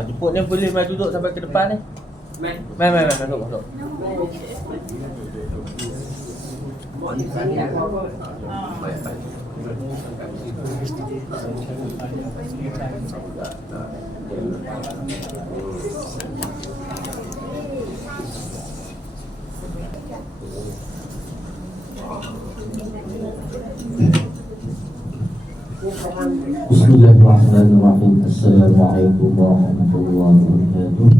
Jemput ni boleh mai duduk sampai ke depan ni. Mai masuk. Bismillahirrahmanirrahim. Assalamualaikum warahmatullahi wabarakatuh.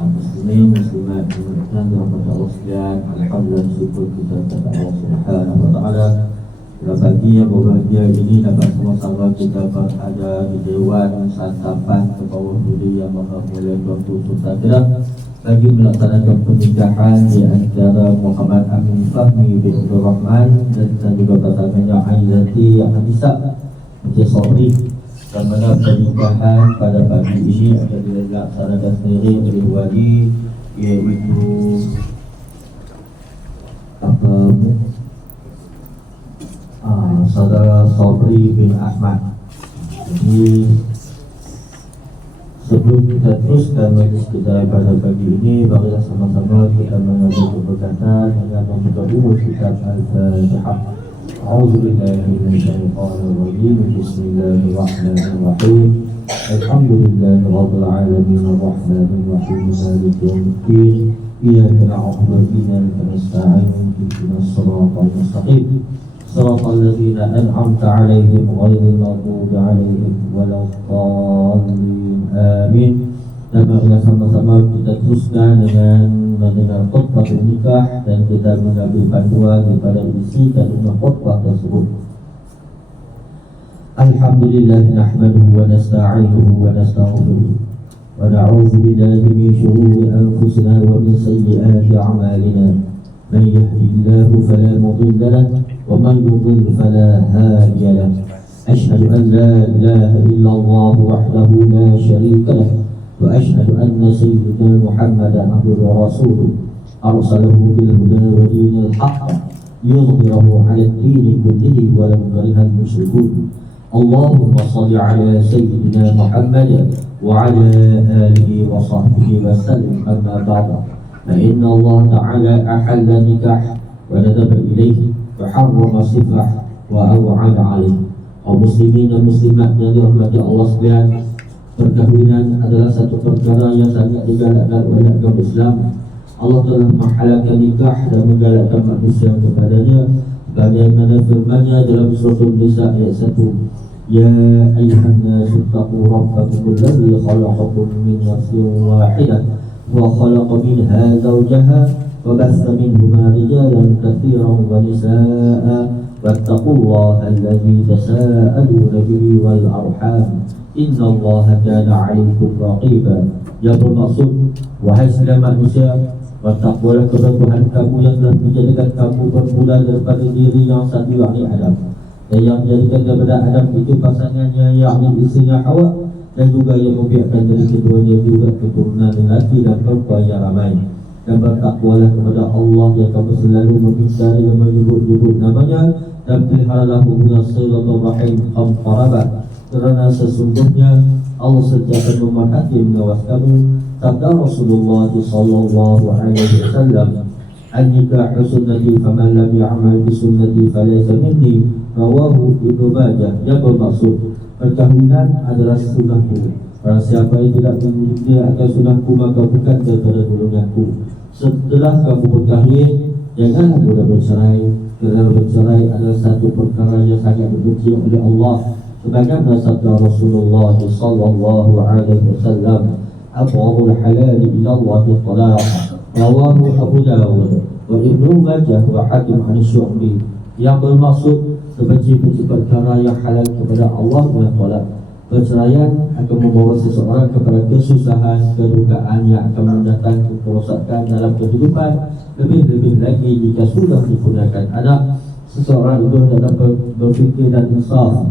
Muslimin, muslimat, dan rahmat Allah sekalian. Alhamdulillah, syukur kita kepada Allah Subhanahu wa taala. Pada pagi yang berbahagia ini dapat sama-sama kita berada di Dewan Santapan ke bawah Duli Yang Maha Mulia Tuanku Sultan Kedah bagi melaksanakan pernikahan di antara Muhammad Amin Fahmi bin Abdul Rahman dan juga pasangannya Aizati yang Hadisah Encik Sobri, dan mana pernikahan pada pagi ini akan dilaksanakan sendiri oleh wali, iaitu saudara Sobri bin Ahmad. Jadi sebelum kita teruskan majlis kita pada pagi ini, marilah sama-sama kita mengambil keberkatan dengan membuka umur kitab Al-Fatihah. A'udzu billahi minasyaitonir rajim. Bismillahirrahmanirrahim. Alhamdulillahi rabbil alamin arrahmanir rahim maliki yaumiddin. Iyyaka na'budu wa iyyaka nasta'in. Ihdinas siratal mustaqim. Siratal ladzina an'amta 'alaihim ghairil maghdubi 'alaihim waladdallin. Amin. Dan marilah sama-sama kita teruskan dengan mendengar khutbah nikah dan kita mengambil panduan daripada isi kandungan khutbah tersebut. Alhamdulillah, nahmaduhu wa nasta'inuhu wa nastaghfiruh wa na'udzu billahi min shururi anfusina wa min sayyiati a'malina. Man yahdihillahu fala mudilla lahu wa man yudlil fala hadiya lahu. Ashhadu an la ilaha illallah wahdahu la syarika lahu وأشهد أن سيدنا محمدا عبده ورسوله أرسله بالهدى ودين الحق ليظهره على الدين كله ولو كره المشركون. اللهم صل على سيدنا محمد وعلى آله وصحبه وسلم. أما بعد، فإن الله تعالى أحل النكاح وندب إليه وحرم السفاح وأوعد عليه. Kaum muslimin dan muslimat yang dirahmati Allah sekalian, perkahwinan adalah satu perkara yang sangat digalakkan oleh agama Islam. Allah telah menghalalkan nikah dan menggalakkan manusia kepadanya, bagaimana firman-Nya dalam surah An-Nisa ayat 1. Ya ayyuhan nasu taqu rabbakum alladzi khalaqakum min nafsin wahidah wa khalaqa minha zawjaha wa bassa minhuma rijalan katsiran wa nisaa'a wattaqullaha alladzi tasaaluna bihi wal arham. Inna Allah kana 'alaikum raqiba. Yang bermaksud, wahai sekalian manusia, bertakwalah kepada Tuhan kamu yang telah menjadikan kamu bermula daripada diri yang satu, yakni Adam, dan yang menjadikan daripada Adam itu pasangannya, yakni isterinya Hawa, dan juga yang membiarkan dari keduanya juga keturunan lelaki dan perempuan yang ramai. Dan bertakwalah kepada Allah yang kamu selalu meminta dan menyebut-nyebut namanya, dan peliharalah hubungan silaturahim kaum kerabat, kerana sesungguhnya Allah sentiasa memerhati mengawas kamu. Sabda Rasulullah sallallahu alaihi wasallam, "An-nikahu sunnati faman lam ya'mal bi sunnati falaysa minni." Rawahu Ibnu Majah. Yang bermaksud, perkahwinan adalah sunnahku. Barang siapa yang tidak mengikuti akan sunahku, maka bukan daripada golonganku. Setelah kamu berkahwin, janganlah mudah bercerai, kerana bercerai adalah satu perkara yang sangat dibenci oleh Allah. Sebagaimana sabda Rasulullah sallallahu alaihi wasallam, "Abghadul halal ila Allah talaq." Rawahu Abu Dawud wa Ibnu Majah wa Hakim an Syu'bi. Yang bermaksud sebenci-benci perkara yang halal kepada Allah adalah talak. Perceraian akan membawa seseorang kepada kesusahan, kedukaan yang akan mendatangkan kerosakan dalam kehidupan. Lebih-lebih lagi jika sudah digunakan anak, seseorang itu dapat berfikir dan insaf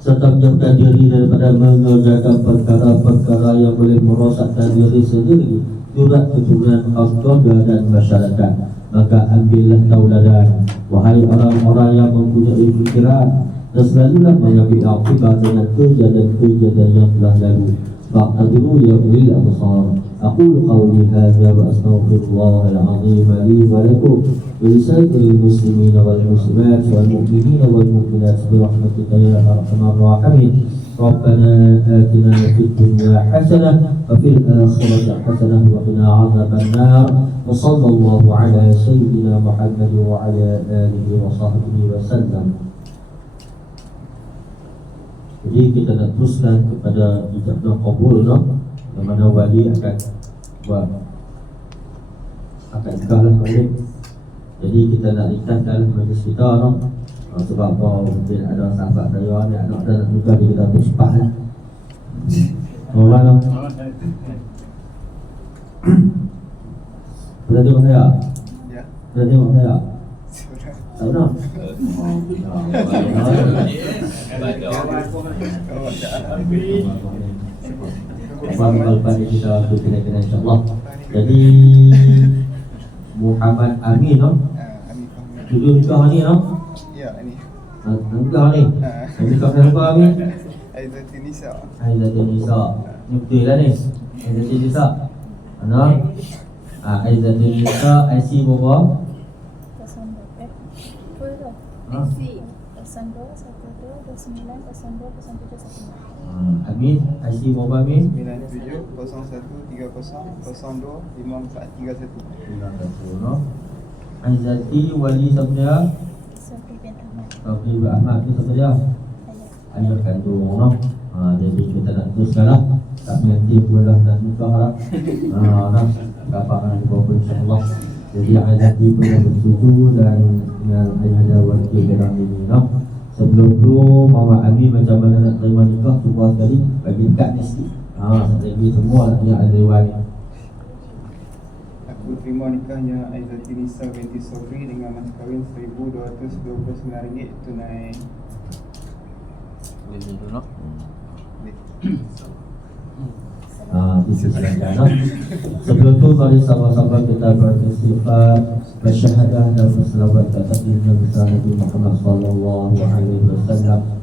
serta menjauhkan diri daripada mengerjakan perkara-perkara yang boleh merosakkan diri sendiri, juga keturunan keluarga dan masyarakat. Maka ambillah tauladan, wahai orang-orang yang mempunyai fikiran, dan selalulah mengambil akibat dengan kejadian-kejadian yang telah lalu. Fa'tadiru ya ulil absar. Aqulu qawli hadza wa astaghfirullahal azim li wa lakum wa lisairil muslimin wal muslimat wal mu'minin wal mu'minat bi rahmatika ya arhamar rahimin. Rabbana atina fid dunya hasanah wa fil akhirati hasanah wa qina adzaban nar. Wa sallallahu ala sayyidina Muhammad wa ala alihi wa sahbihi wa sallam. Jadi kita nak teruskan kepada ijazah qabul, no? Yang mana wali akan buat akad nikah lah balik. Jadi kita nak nikahkan majlis kita, no? Sebab apa, mungkin ada sahabat saya ni anak dah nak nikah, jadi kita terus cepat lah. Orang no? Boleh tengok saya? Ya. Boleh tengok saya? Tak pernah? Abang kita tu kena insyaAllah. Jadi Muhammad Amin, no? Dulu nikah ni, no? Ya, ini. Nikah ni? Nikah siapa Amin? Aizatin Nisa. Aizatin Nisa. Ni betul lah ni? Aizatin Nisa. Mana? Aizatin Nisa, IC berapa? Amin, IC berapa Amin? 970130025431. No? Aizati wali siapa dia? Sofi bin Ahmad tu siapa dia? Ayah kandung, no? Jadi kita nak teruskan lah. Tak mengerti pun dah nak nikah lah. Nak dapat nak berapa insyaAllah. Jadi Aizati pun yang bersetuju dan dengan ayah dia wali dalam ini, no? Sebelum tu Mama Amin macam mana nak terima nikah, cuba sekali bagi dekat ni sikit. Lagi semua nak ada riwayat ni. Aku terima nikahnya Aizati Nisa binti Sofri dengan mas kahwin RM1,229 tunai. Boleh dulu, no? Itu silakan, no? Sebelum tu mari sama-sama kita beristighfar, bersyahadah dan berselawat ke atas Nabi Muhammad sallallahu alaihi wasallam.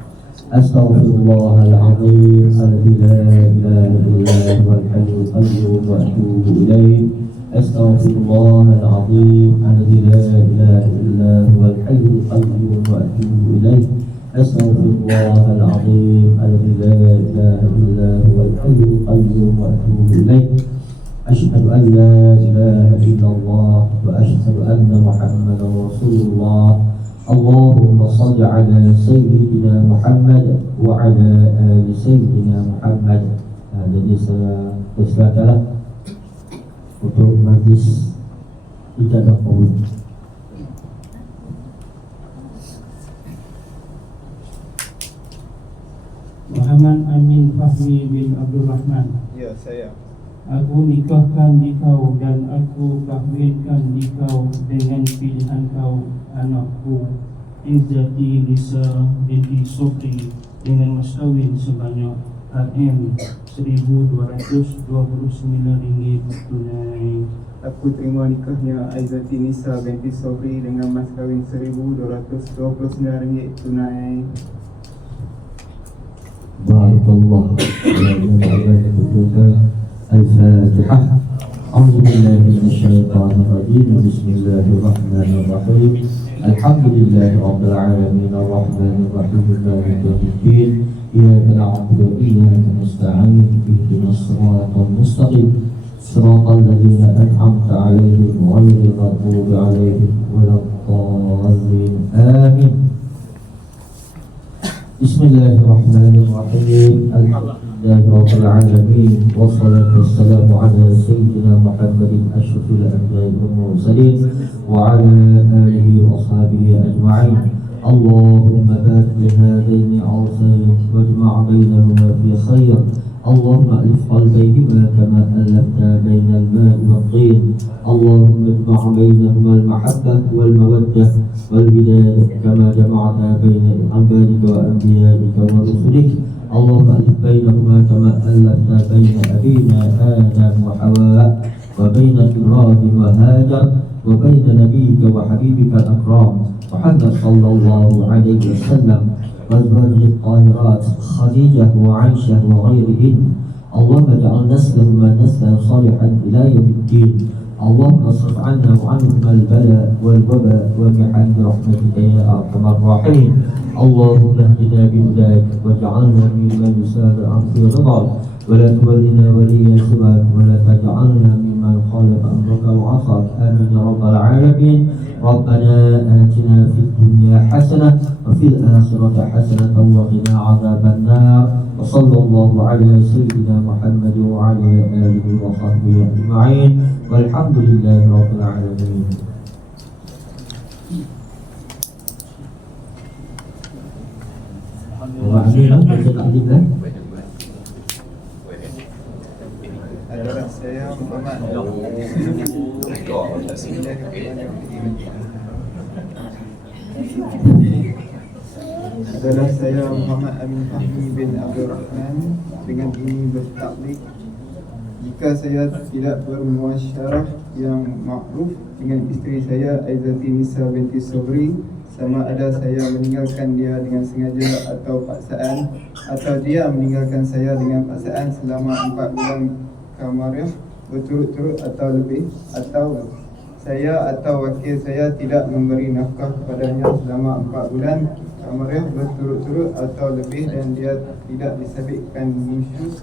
Astaghfirullahalazim alladzi la ilaha illa huwal hayyul qayyum wa atubu ilaih. Astaghfirullahalazim alladzi la ilaha illa huwal hayyul qayyum wa atubu ilaih. Astaghfirullahalazim alladzi la ilaha illa huwal hayyul qayyum wa atubu ilaih. Asyhadu an la ilaha illallah wa asyhadu anna Muhammadar Rasulullah. Allahumma salli ala Sayyidina Muhammad wa ala ali Sayyidina Muhammad. Jadi saya persilakanlah untuk majlis ijazah qabul. Muhammad Amin Fahmi bin Abdul Rahman. Ya, saya. Aku nikahkan dikau dan aku kahwinkan dikau dengan pilihan kau, anakku Aizati Nisa binti Sofri, dengan mas kawin sebanyak RM1,229 tunai. Aku terima nikahnya Aizati Nisa binti Sofri dengan mas kahwin RM1,229 tunai. Barakallahu fiikum. Al-Fatihah. A'udzu billahi minasyaitonir rajim. Bismillahirrahmanirrahim. Alhamdulillahirabbil alamin arrahmanir rahim maliki yaumiddin. إياك نعبد وإياك نستعين اهدنا الصراط المستقيم صراط الذين أنعمت عليهم غير المغضوب عليهم ولا الضالين آمين. بسم الله الرحمن الرحيم. الحمد لله رب العالمين والصلاة والسلام على سيدنا محمد أشرف الأنبياء والمرسلين وعلى آله وأصحابه أجمعين. اللهم بارك لهذين العرسين واجمع بينهما في خير. اللهم ألف قلبيهما كما ألفت بين الماء والطين. اللهم اجمع بينهما المحبة والمودة والوداد كما جمعت بين عبادك وأنبيائك ورسلك. اللهم ألف بينهما كما ألفت بين أبينا آدم وحواء وبين إبراهيم وهاجر وبين نبيك وحبيبك الأكرام محمد صلى الله عليه وسلم وأزواجه الطاهرات خديجة وعائشة وغيرهن. اللهم اجعل نسلهما نسلا صالحا إلى يوم الدين. اللهم اصرف عنا وعنهما البلاء والوباء والمحن برحمتك يا أرحم الراحمين. اللهم اهدنا بهداك واجعلنا ممن يسارع في رضاك ولا تولنا وليا سواك ولا تجعلنا ممن خالف أمرك وعصاك. آمين يا رب العالمين. ربنا آتنا في الدنيا حسنة وفي الآخرة حسنة وقنا عذاب النار. وصلى الله على سيدنا محمد وعلى آله وصحبه أجمعين والحمد لله رب العالمين. Adalah saya Muhammad. Adalah saya Muhammad Amin Fahmi bin Abdul Rahman. Dengan ini bertaklid, jika saya tidak bermuasyarah yang makruf dengan isteri saya Aizati Nisa binti Sobri, sama ada saya meninggalkan dia dengan sengaja atau paksaan, atau dia meninggalkan saya dengan paksaan selama 4 bulan kamariah berturut-turut atau lebih, atau saya atau wakil saya tidak memberi nafkah kepadanya selama 4 bulan kamariah berturut-turut atau lebih, dan dia tidak disabitkan nusyuz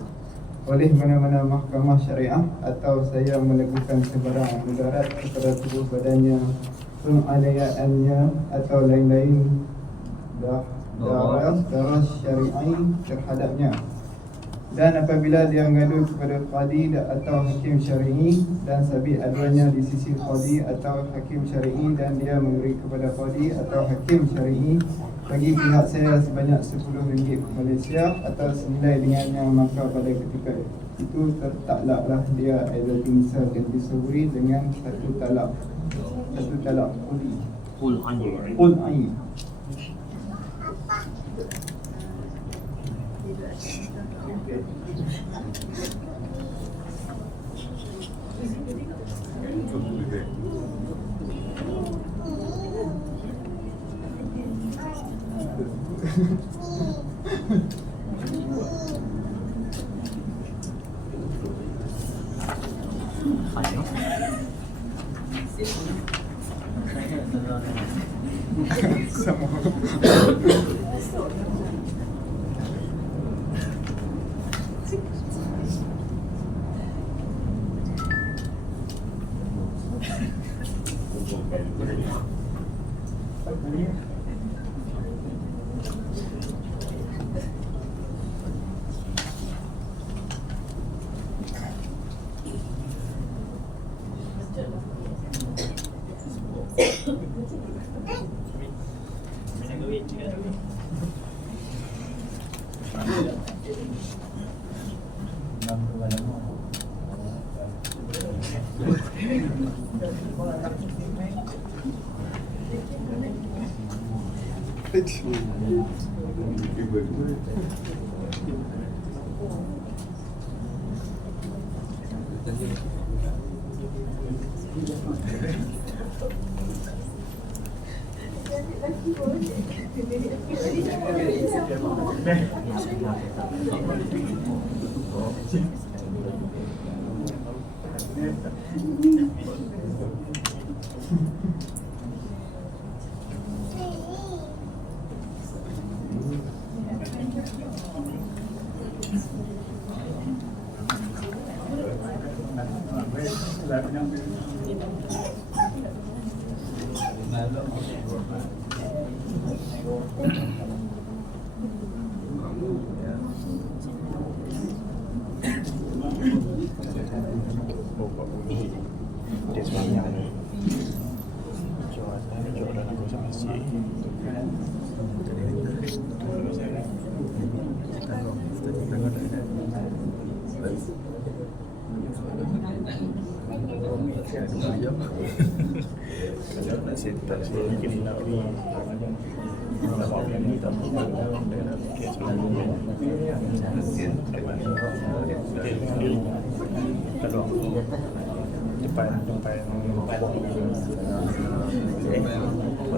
oleh mana-mana mahkamah syariah, atau saya melakukan sebarang mudarat kepada tubuh badannya, penganiayaannya atau lain-lain darah syar'i terhadapnya. Dan apabila dia mengadu kepada qadi atau hakim syar'i dan sabit aduannya di sisi qadi atau hakim syar'i, dan dia memberi kepada qadi atau hakim syar'i bagi pihak saya sebanyak RM10 Malaysia atau senilai dengannya, maka pada ketika itu tertaklaklah dia Aizati Nisa binti Sobri dengan satu talak qul ain.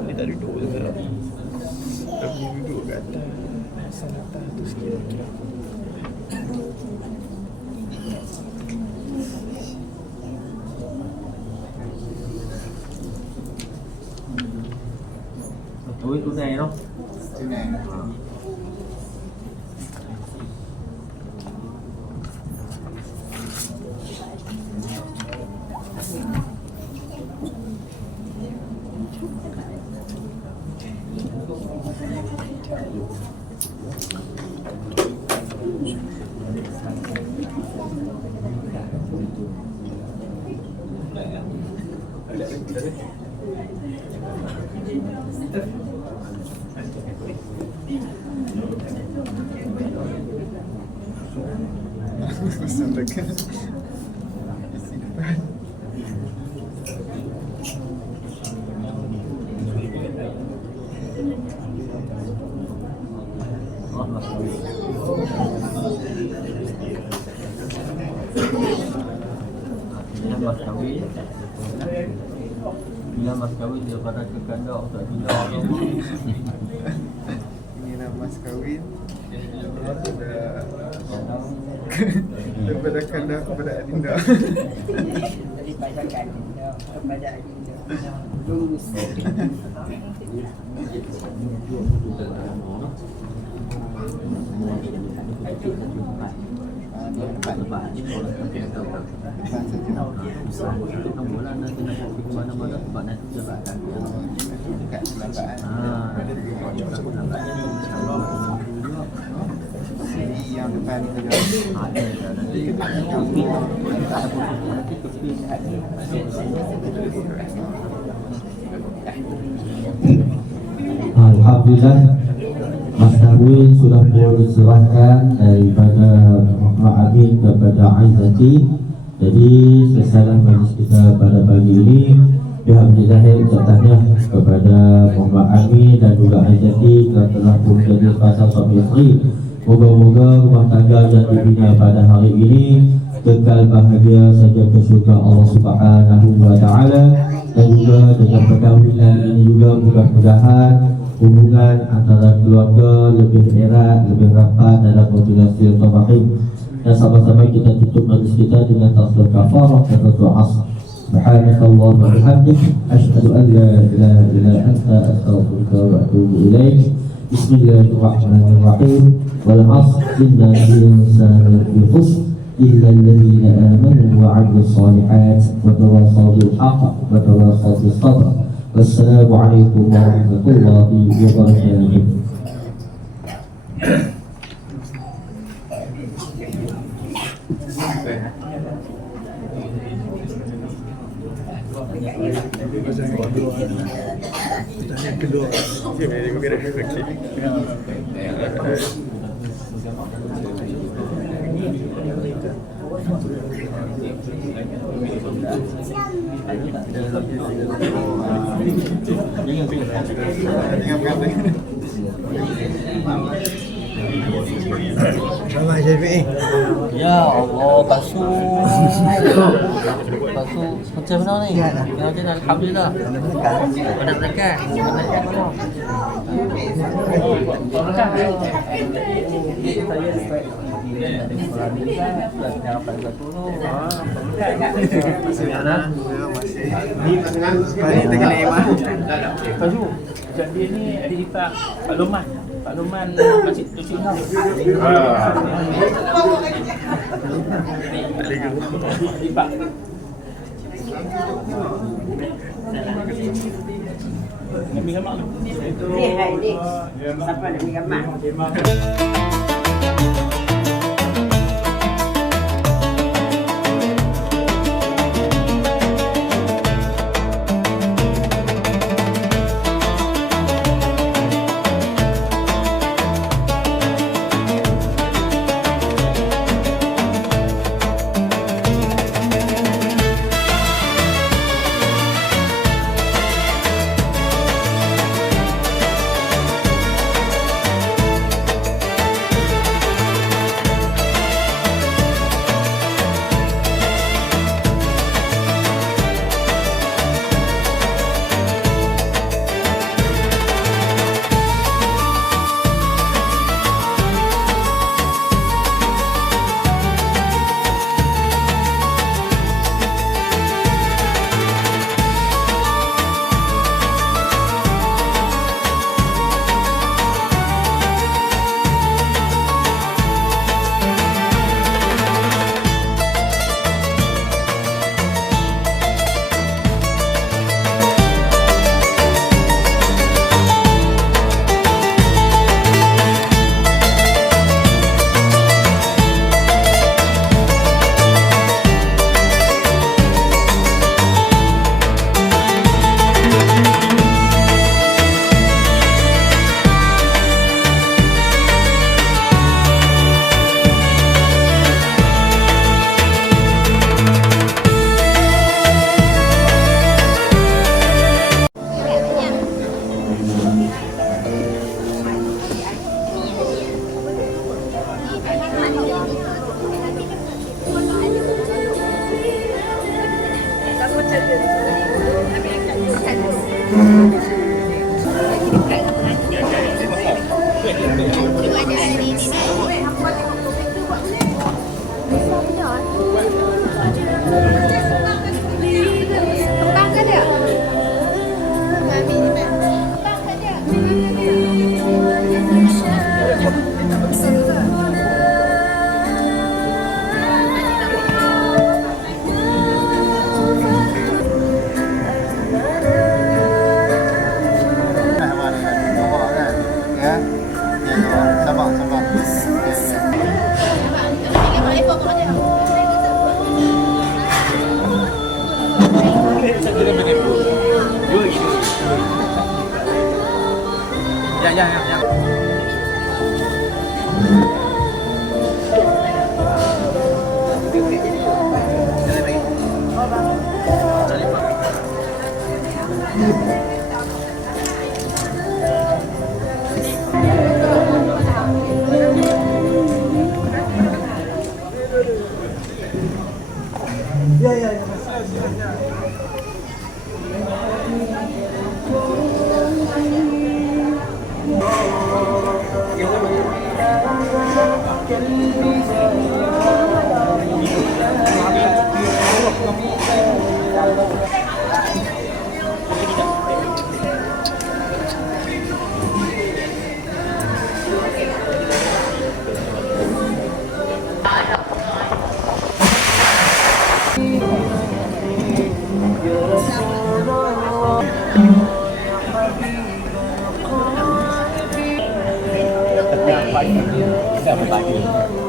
Dia tak duduk je. Dia punya duduk kat atas tu sikit kira. Tối tối này đâu. Pesan dekat isi depan. Bila mas kahwin daripada ke kandang tak tidak. Inilah mas kahwin daripada kandang kepada Adinda. Daripada Adinda kepada Adinda lurus. Yang depan itu Alhamdulillah, Mas Darwin sudah diserahkan daripada Muhammad Amin kepada Aizati. Jadi selesailah majlis kita pada pagi ini. Pihak Masjid Zahid ucap tahniah kepada Muhammad Amin dan juga Aizati kerana telah pun menjadi sepasang suami isteri. Moga-moga rumah tangga yang dibina pada hari ini kekal bahagia saja ke syurga Allah Subhanahu wa taala, dan juga dengan perkahwinan ini juga mudah-mudahan hubungan antara keluarga lebih erat, lebih rapat dalam membina silaturahim. Dan sama-sama kita tutup majlis kita dengan tasbih kafarah dan doa. Subhanakallah wa bihamdik, asyhadu an la ilaha illa anta, astaghfiruka wa atubu ilaik. Bismillahirrahmanirrahim. Wal 'asr, innal insana lafi khusr illa alladhina amanu wa 'amilus shalihat wa tawasaw bil haqq wa tawasaw bis sabr. Wassalamualaikum warahmatullahi wabarakatuh. Yang kedua, Selamat Syafi'i. Ya Allah, bakso. Bakso macam mana ni? Macam mana? Alhamdulillah. Pada berkat. Paling terkena imam. Jadi ni ada kita maklumat Pak Luman masih tujuh kau. Pak. Kami gambar tu. Ni hai ni. Siapa nak gambar?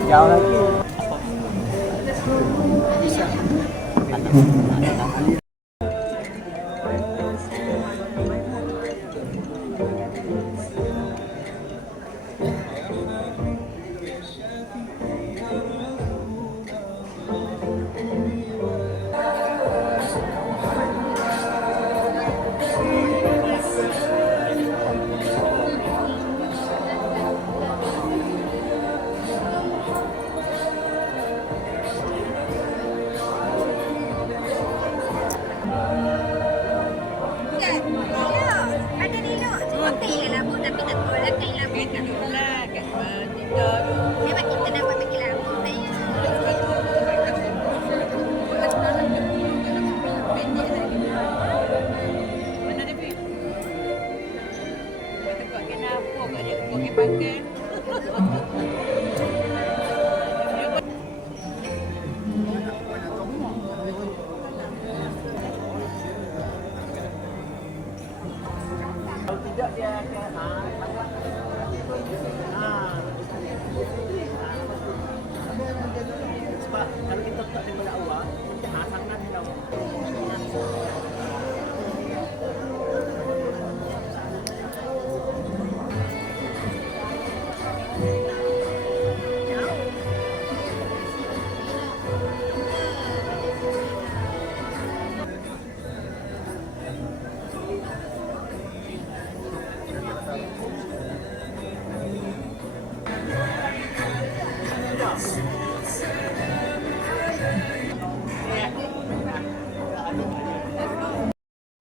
Jauh lagi.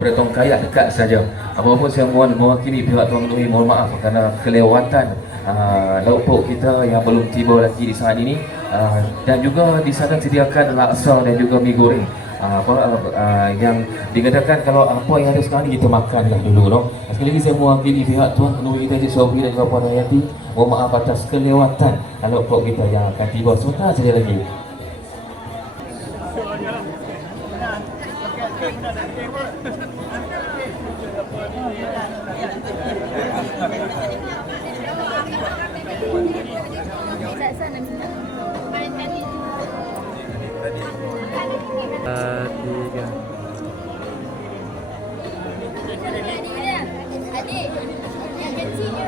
pada Tuan Kayak dekat saja. Apapun saya mewakili pihak Tuan Nuri mohon maaf kerana kelewatan lauk pauk kita yang belum tiba lagi di saat ini, dan juga di sana sediakan laksa dan juga mi goreng. Yang dikatakan kalau apa yang ada sekarang ni kita makanlah dulu, no. Sekali lagi saya mewakili pihak Tuan Nuri Haji Sobri dan juga Puan Hayati mohon maaf atas kelewatan lauk pauk kita yang akan tiba sebentar saja lagi. Adik, yang kecil ke?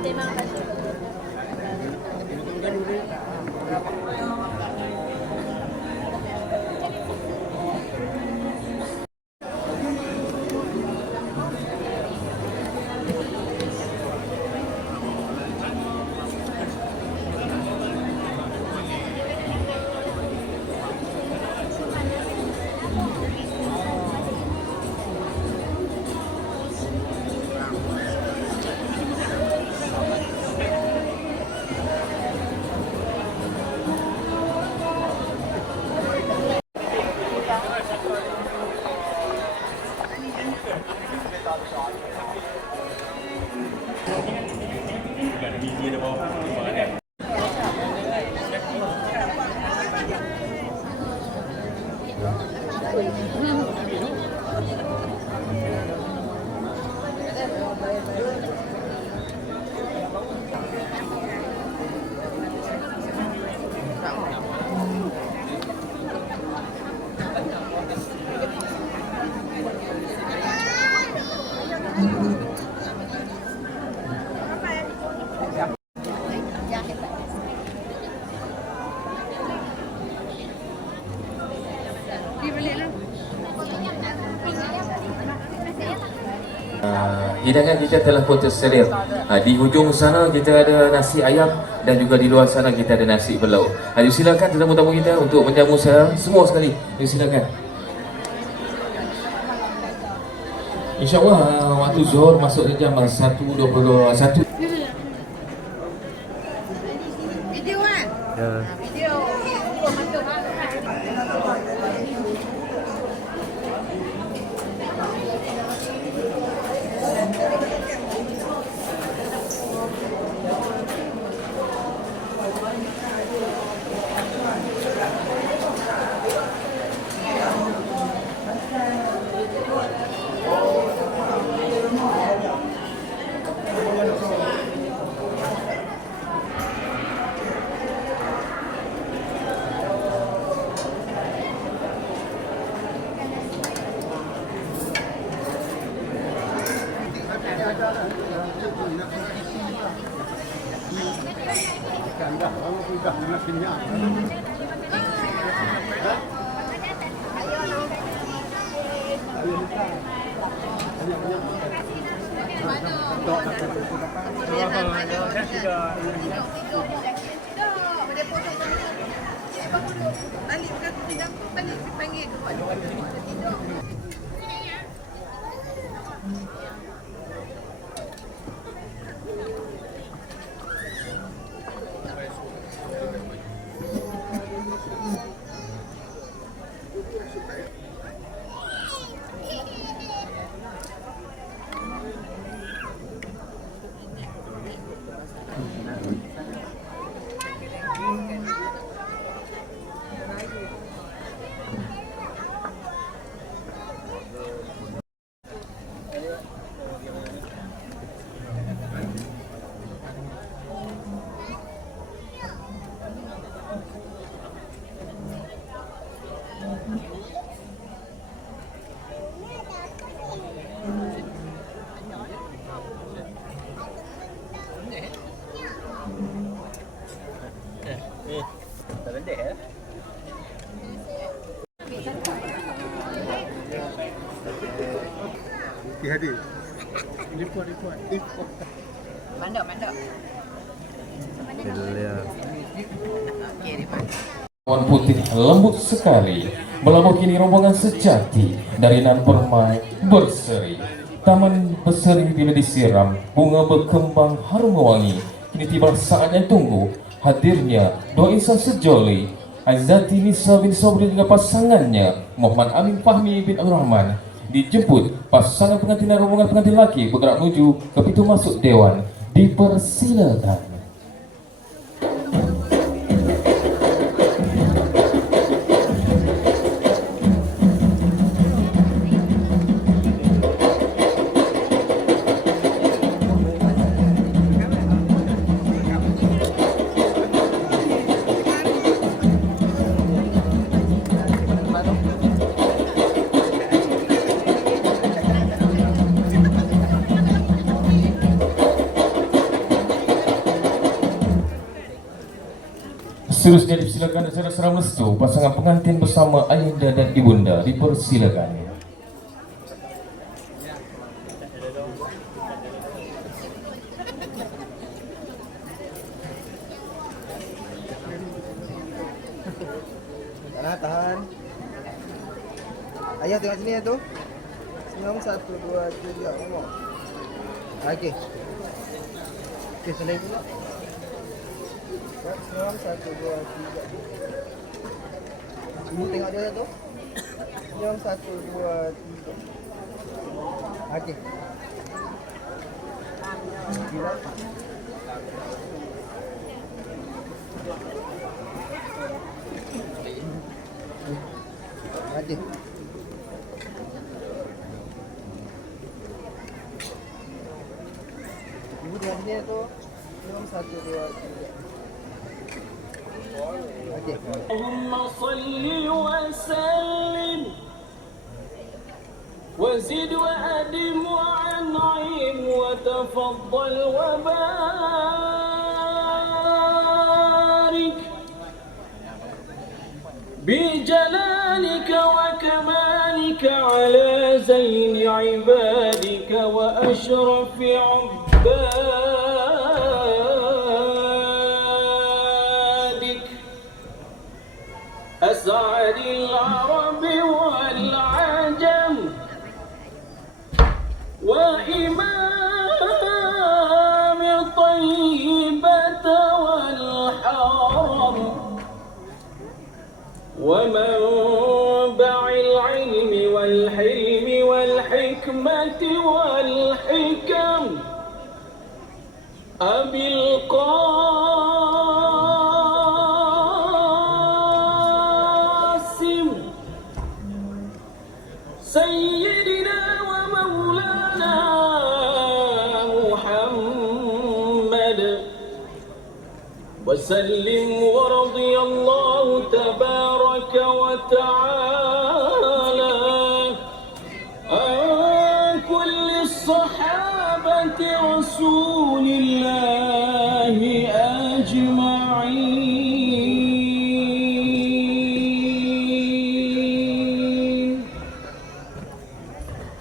Terima kasih. Hidangan kita telah pun tersedia. Di hujung sana kita ada nasi ayam dan juga di luar sana kita ada nasi berlauk. Silakan tetamu-tamu kita untuk menjamu saya semua sekali. Silakan. InsyaAllah waktu zuhur masuk jam 1:21. Video kan? Ya. Video. Hadir. Report. Mandok. Dia. Okey, report. Puan putih lembut sekali, melabuh kini rombongan sejati dari nan permai berseri. Taman berseri bila disiram, bunga berkembang harum wangi. Kini tiba saatnya tunggu hadirnya dua insan sejoli, Aizati Nisa bin Sobri dengan pasangannya Muhammad Amin Fahmi bin Abdul Rahman. Dijemput pasangan pengantin dan rombongan pengantin laki bergerak menuju ke pintu masuk dewan. Dipersilakan. Seterusnya dipersilakan secara seram restu pasangan pengantin bersama ayahanda dan ibunda. Dipersilakan. Tahan. Ayah tengok sini ya tu. Senyum 1, 2, 3, ngomong. Okey. Okey, selai pula. Senyum 1, 2, 3. Ibu tengok dia tu. Senyum 1, 2, 3. Okey. Gila. Okey. Ibu tengok sini tu. Senyum 1, 2, 3. اللهم صل وسلم وزد وأدم وأنعم وتفضل وبارك بجلالك وكمالك على زين عبادك وأشرف عبادك أسعد العرب والعجم وإمام طيبة والحرم ومنبع العلم والحلم والحكمة والحكم أبي القاسم سيدنا ومولانا محمد وسلم ورضي الله تبارك وتعالى عن كل الصحابة رسول الله أجمعين.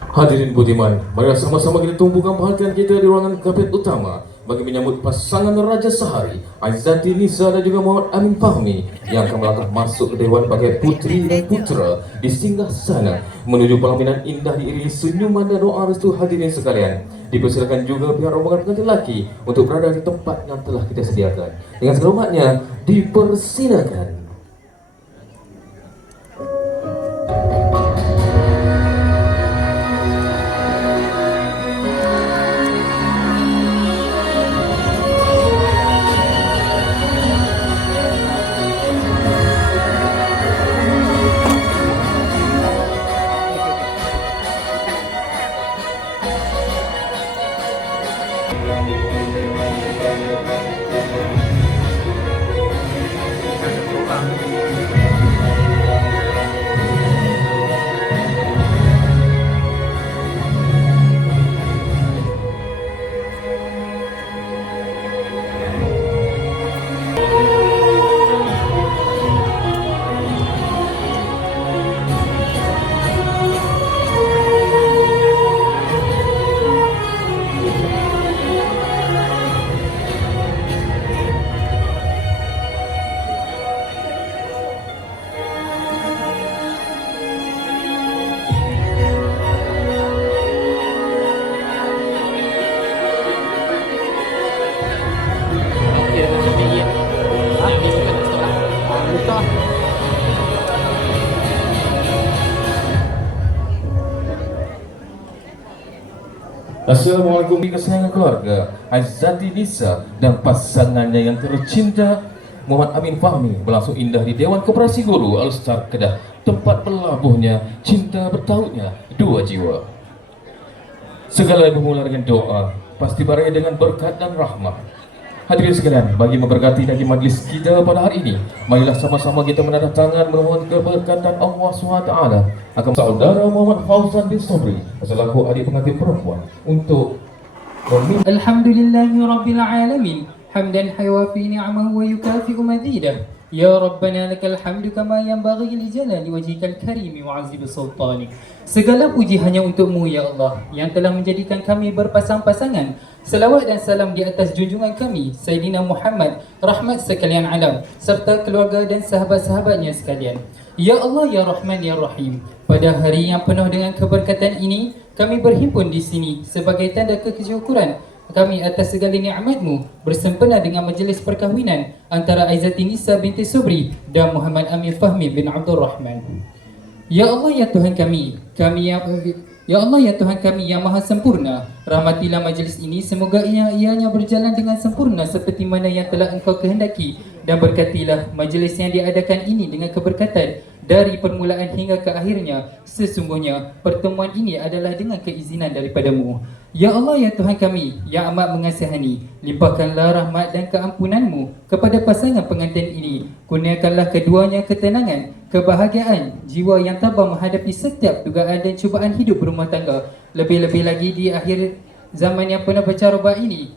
Hadirin budiman, mari sama-sama kita tumpukan perhatian kita di ruangan kapet utama bagi menyambut pasangan Raja Sehari, Aizati Nisa dan juga Muhammad Amin Fahmi yang akan melangkah masuk ke dewan sebagai putri dan putra di singgah sana menuju pelaminan indah diiringi senyuman dan doa restu. Hadirin sekalian, dipersilakan juga pihak rombongan pengantin lelaki untuk berada di tempat yang telah kita sediakan. Dengan segala hormatnya, dipersilakan. Assalamualaikum kesayangan keluarga Aizati Nisa dan pasangannya yang tercinta Muhammad Amin Fahmi berlangsung indah di Dewan Koperasi Guru Al-Star Kedah, tempat berlabuhnya cinta bertautnya dua jiwa. Segala bermula dengan doa, pasti barai dengan berkat dan rahmat. Hadirin sekalian, bagi memberkati lagi majlis kita pada hari ini, marilah sama-sama kita menadah tangan memohon keberkatan Allah SWT akan saudara Muhammad Fauzan bin Sobri selaku adik pengantin perempuan untuk Alhamdulillahi Rabbil Alamin hamdan haywafi ni'amahu wa yukafi'u mazidah. Ya Rabbana lakal hamdu kama yanbaghi li jalali wajhikal karim wa azim sultanik. Segala puji hanya untuk-Mu ya Allah yang telah menjadikan kami berpasang-pasangan. Selawat dan salam di atas junjungan kami Sayyidina Muhammad, rahmat sekalian alam, serta keluarga dan sahabat-sahabatnya sekalian. Ya Allah ya Rahman ya Rahim, pada hari yang penuh dengan keberkatan ini, kami berhimpun di sini sebagai tanda kesyukuran kami atas segala nikmat-Mu bersempena dengan majlis perkahwinan antara Aizati Nisa binti Sobri dan Muhammad Amin Fahmi bin Abdul Rahman. Ya Allah ya Tuhan kami Ya Allah ya Tuhan kami yang maha sempurna, rahmatilah majlis ini, semoga ianya berjalan dengan sempurna seperti mana yang telah Engkau kehendaki, dan berkatilah majlis yang diadakan ini dengan keberkatan dari permulaan hingga ke akhirnya. Sesungguhnya pertemuan ini adalah dengan keizinan daripada-Mu. Ya Allah ya Tuhan kami yang amat mengasihani, limpahkanlah rahmat dan keampunan-Mu kepada pasangan pengantin ini. Kurniakanlah keduanya ketenangan, kebahagiaan, jiwa yang tabah menghadapi setiap dugaan dan cubaan hidup berumah tangga. Lebih-lebih lagi di akhir zaman yang penuh bercarabah ini,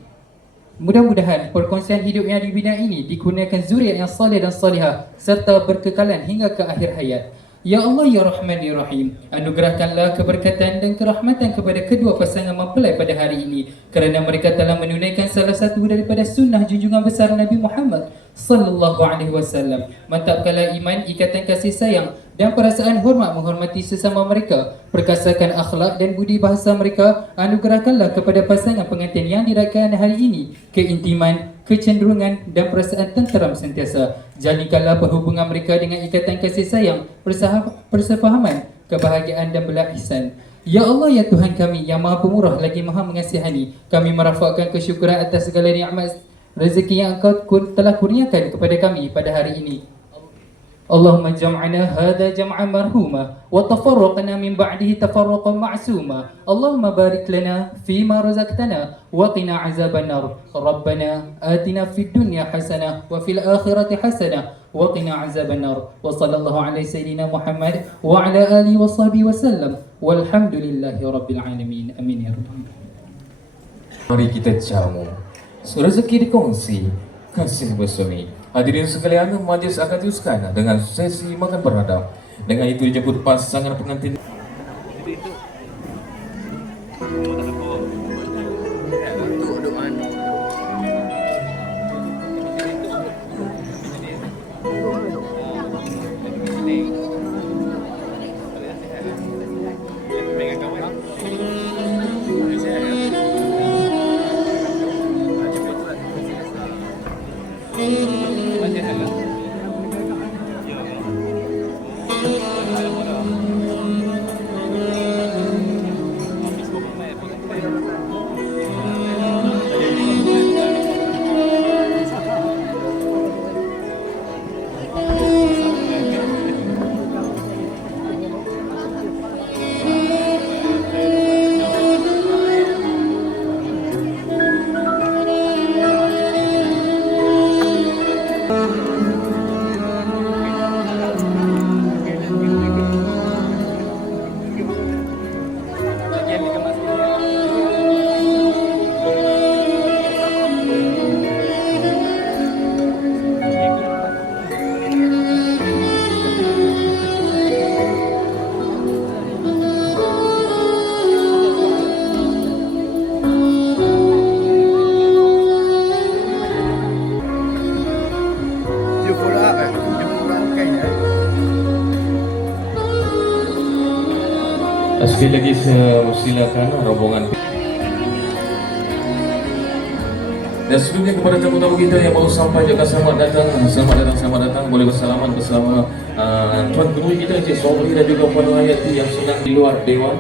mudah-mudahan perkongsian hidup yang dibina ini dikurniakan zuriat yang saleh dan salihah serta berkekalan hingga ke akhir hayat. Ya Allah ya Rahman ya Rahim, anugerahkanlah keberkatan dan kerahmatan kepada kedua pasangan mempelai pada hari ini, kerana mereka telah menunaikan salah satu daripada sunnah junjungan besar Nabi Muhammad sallallahu alaihi wasallam. Mantapkanlah iman, ikatan kasih sayang dan perasaan hormat menghormati sesama mereka. Perkasakan akhlak dan budi bahasa mereka. Anugerahkanlah kepada pasangan pengantin yang dirayakan hari ini keintiman, kecenderungan dan perasaan tenteram sentiasa. Jalinkanlah perhubungan mereka dengan ikatan kasih sayang, persefahaman, kebahagiaan dan belas ihsan. Ya Allah ya Tuhan kami yang maha pemurah lagi maha mengasihani, kami merafakkan kesyukuran atas segala nikmat rezeki yang Engkau telah kurniakan kepada kami pada hari ini. Allahumma jam'ana hadha jam'an marhuma wa tafarraqna min ba'dihi tafarraqan ma'suma. Allahumma barik lana fima razaqtana wa qina azaban nar. Rabbana atina fid dunya hasanah wa fil akhirati hasanah wa qina azaban nar. Wa sallallahu alaihi sayyidina Muhammad wa ala alihi wa sahbihi wa sallam. Walhamdulillahi rabbil alamin. Amin ya rabbal alamin. Mari kita jamu, rezeki dikongsi, kasih bersemi. Hadirin sekalian, majlis akan teruskan dengan sesi makan beradab. Dengan itu dijemput pasangan pengantin. Sekali lagi saya silakan rombongan. Dan sebelumnya kepada tamu-tamu kita yang baru sampai juga selamat datang. Boleh bersalaman bersama Tuan Guru kita Encik Sobri dan juga Puan Hayati yang sedang di luar dewan.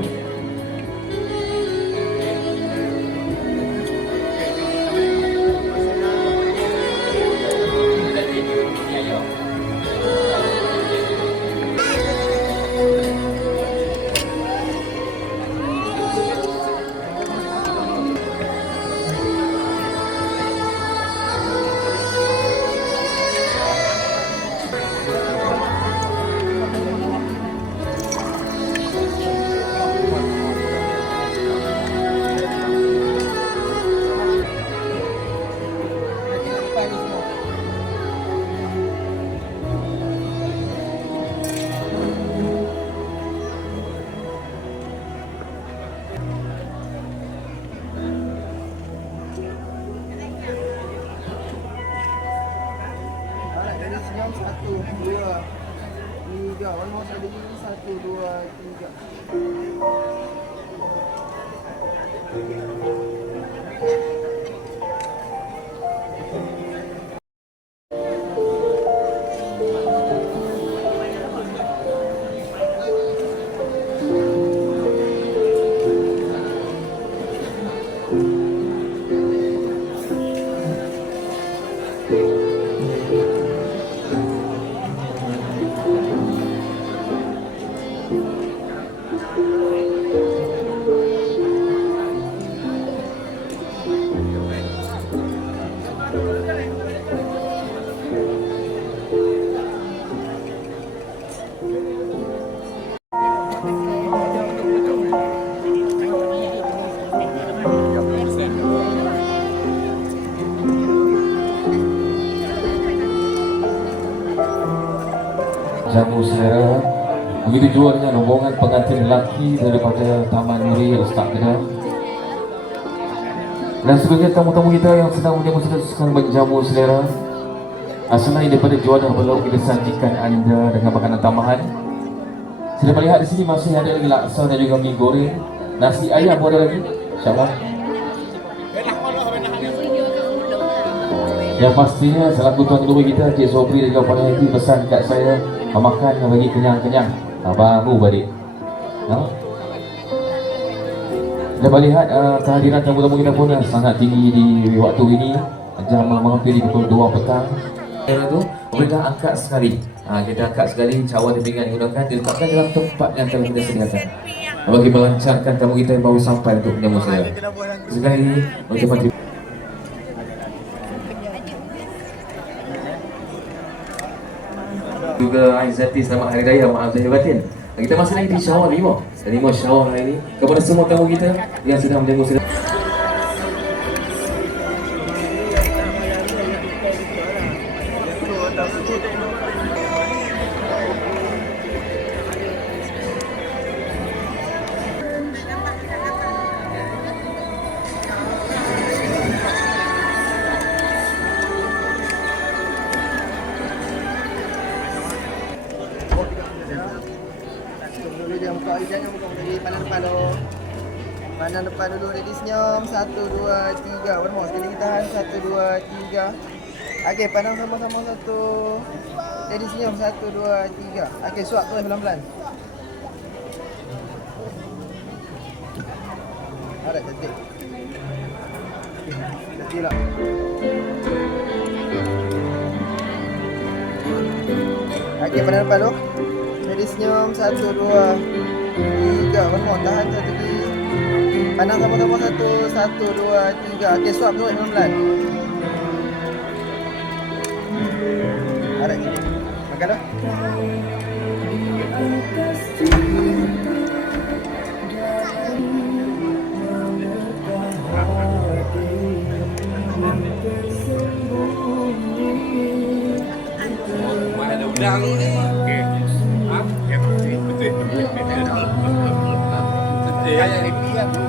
Satu, dua, tiga. One more sekali. Satu, dua, tiga. Jamu selera. Begitu juga dengan rombongan pengantin lelaki daripada Taman Nuri Ustaz Kedah. Dan sebagai tamu-tamu kita yang sedang menjamu menjamu selera, selain daripada juadah berlauk, kita sajikan anda dengan makanan tambahan. Sudah melihat di sini masih ada lagi laksa dan juga mie goreng, nasi ayam pun ada lagi. InsyaAllah. Yang pastinya selaku tuan kedua kita, Cik Sobri dan juga Puan Hati pesan kat saya makan bagi kenyang-kenyang, baru balik. Dan melihat kehadiran tamu-tamu kita pun sangat tinggi di waktu ini, jam menghampiri pukul 2 petang. Era tu mereka angkat sekali. Kita angkat sekali cawan pinggan digunakan, diletakkan dalam tempat yang telah kita sediakan bagi melancarkan tamu kita yang baru sampai untuk menjamu saya. Sekali mengucapkan terima juga Aizati, selamat Hari Raya, maaf zahir batin. Kita masih lagi di syawal 5 syawal hari ini. Kepada semua tamu kita yang sedang menjamu saya. Pandang depan dulu, ready senyum. 1, 2, 3. One more, sekali kita tahan. 1, 2, 3. Okey, pandang sama-sama satu. Ready senyum. 1, 2, 3. Okey, suap terus pelan-pelan. Alright, cantik. Cantik lah. Okey, pandang depan dulu. Ready senyum. 1, 2, 3. One more, tahan satu lagi. Pandang sama-sama satu. 1, 2, 3. Okey, suap terus pelan-pelan. Alright. Makan dah. Ada udang ni. Okey. Ya, betul. Kayak happy kan tu.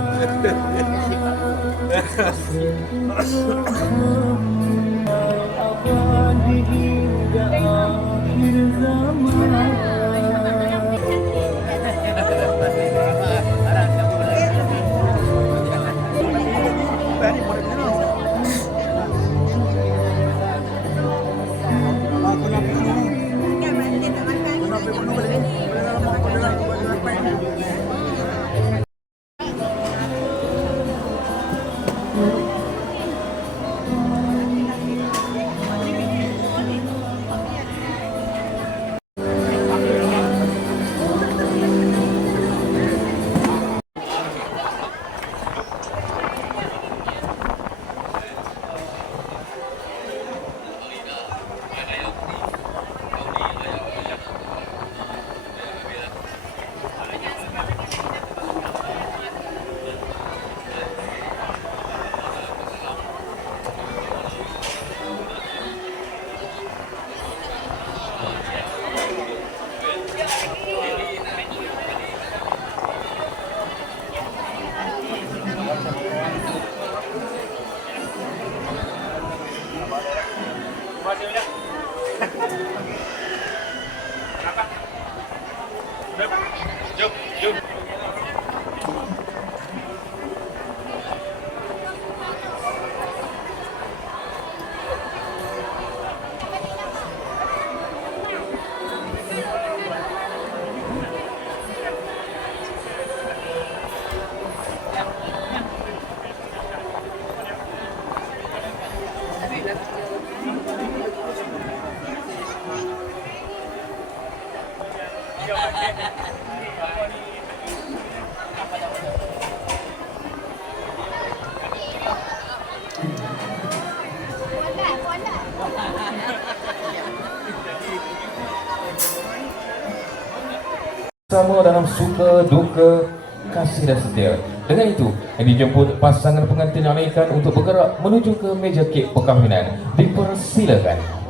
Sama dalam suka, duka, kasih dan setia. Dengan itu, dijemput pasangan pengantin yang akan untuk bergerak menuju ke meja kek perkahwinan. Dipersilakan.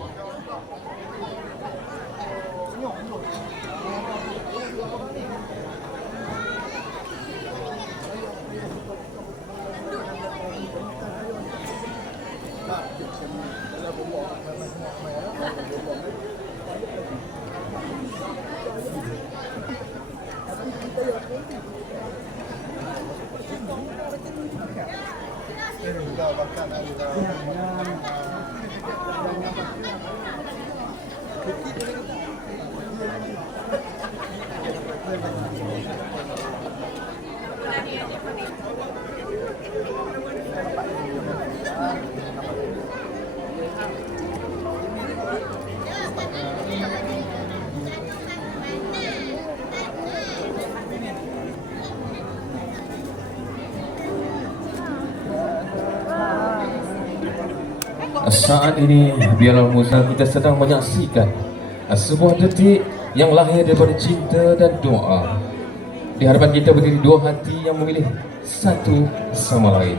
Saat ini biarlah Musa kita sedang menyaksikan sebuah detik yang lahir daripada cinta dan doa. Di hadapan kita berdiri dua hati yang memilih satu sama lain.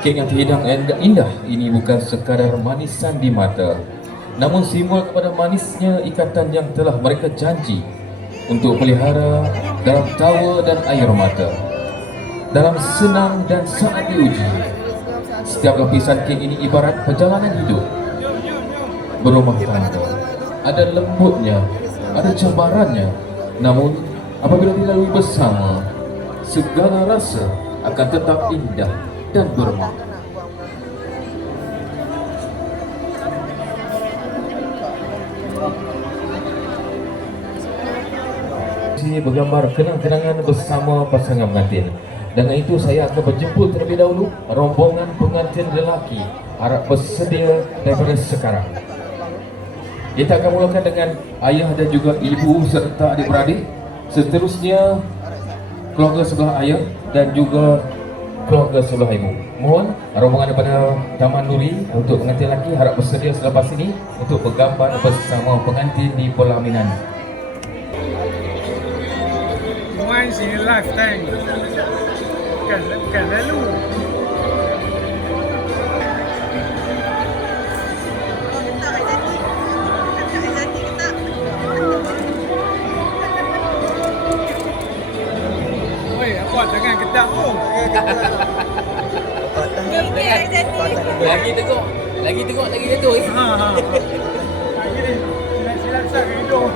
Kek yang terhidang indah ini bukan sekadar manisan di mata, namun simbol kepada manisnya ikatan yang telah mereka janji untuk pelihara dalam tawa dan air mata, dalam senang dan saat diuji. Setiap lapisan kek ini ibarat perjalanan hidup berumah tangga. Ada lembutnya, ada cabarannya, namun apabila dilalui bersama, segala rasa akan tetap indah dan bermakna. Ini bergambar kenang-kenangan bersama pasangan pengantin. Dengan itu saya akan berjemput terlebih dahulu rombongan pengantin lelaki. Harap bersedia daripada sekarang. Kita akan mulakan dengan ayah dan juga ibu serta adik-beradik. Seterusnya keluarga sebelah ayah dan juga keluarga sebelah ibu. Mohon rombongan daripada Taman Nuri untuk pengantin lelaki harap bersedia selepas ini untuk bergambar bersama pengantin di pelaminan. Once in a lifetime. Bukan lalu. Oi, apa jangan ketak pun. Lagi tengok, lagi jatuh. Lagi ni, silap sak hidung.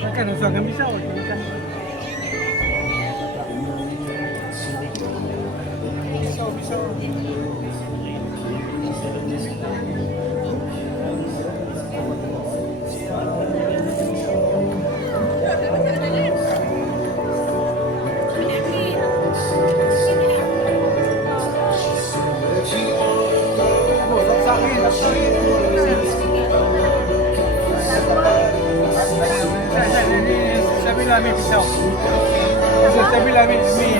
Makan usah kami pisau makan. Pisau. Saya bilang ambil pisau. Saya bilang ambil ni.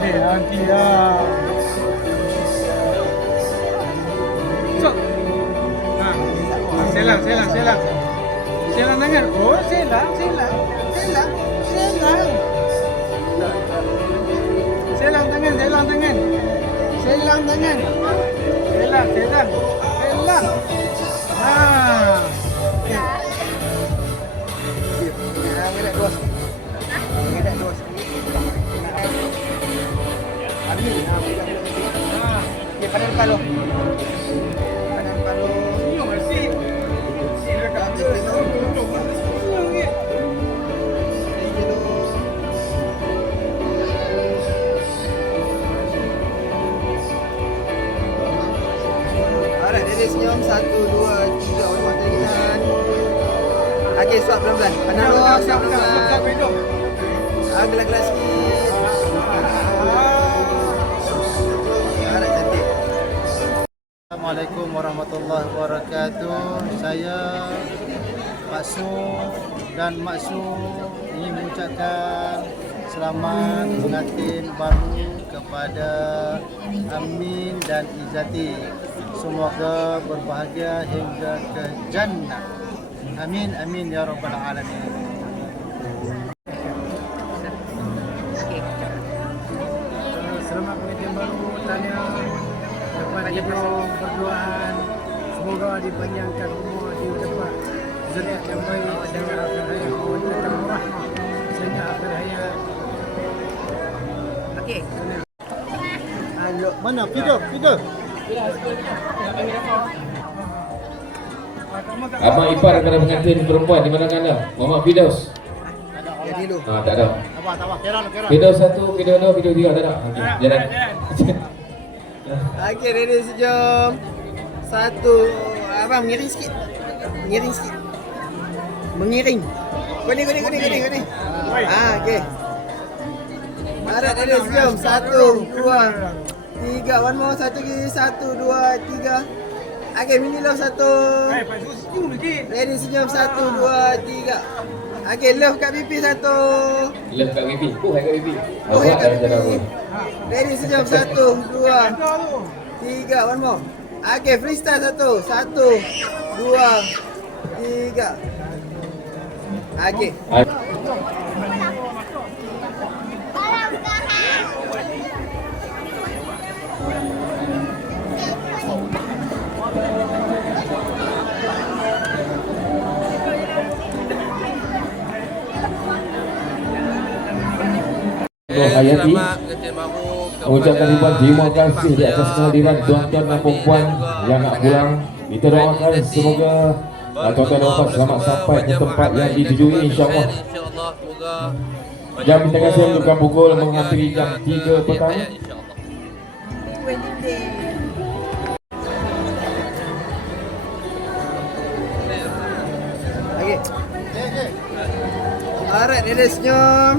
Ni nanti lah. selang. Selang tangan. Oh, selang. Selang tangan. Selang. Ah. Gerak dua. Ambil. Okey, pada depan lu. Senyum masih. Dekat tu. Alright, dari senyum 1, 2, 3. Orang mata tahan. Okey, suap pelan-pelan. Pandang luar, suap pelan-pelan. Ambil gelas sikit. Alright, cantik. Assalamualaikum warahmatullahi wabarakatuh. Saya Pak Su dan Mak Su ingin mengucapkan selamat pengantin baru kepada Amin dan Izzati. Semoga berbahagia hingga ke jannah. Amin amin ya rabbal alamin. Selamat pengantin baru, tanya dapat jodoh, berdoaan. Semoga dipanjangkan umur, dapat zuriat yang baik sehingga akhir hayat tetap rahmah sehingga akhir hayat. Okey. Mana video? Abang ipar kepada pengantin perempuan di mana anda? Muhammad Firdaus. Jadi lu. Tak ada. Abang, kira. Video 1, video 2, video 3 tak ada. Okey, jalan. Okey, ready sejam. 1. Abang miring sikit. Mengiring. Koni. Okey. Alright, ready sejam. 1, 2, 3. One more. Satu lagi. 1, 2, 3. Okey, mini love 1. Ready senyum 1, 2, 3. Okey, love kat pipi 1. Love kat pipi. Hai kat pipi. Awak Awak dah jalan pun. Ready senyum 1, 2, 3. One more. Okey, freestyle 1. 1, 2, 3. Okey. Hayati mengucapkan ribuan terima kasih di atas kehadiran tuan-tuan dan perempuan yang nak pulang. Kita doakan semoga tuan-tuan dan perempuan selamat sampai ke tempat yang ditujui, insyaAllah. Jam di tangan saya menunjukkan pukul menghampiri jam 3 petang. Okey. Alright, ready senyum.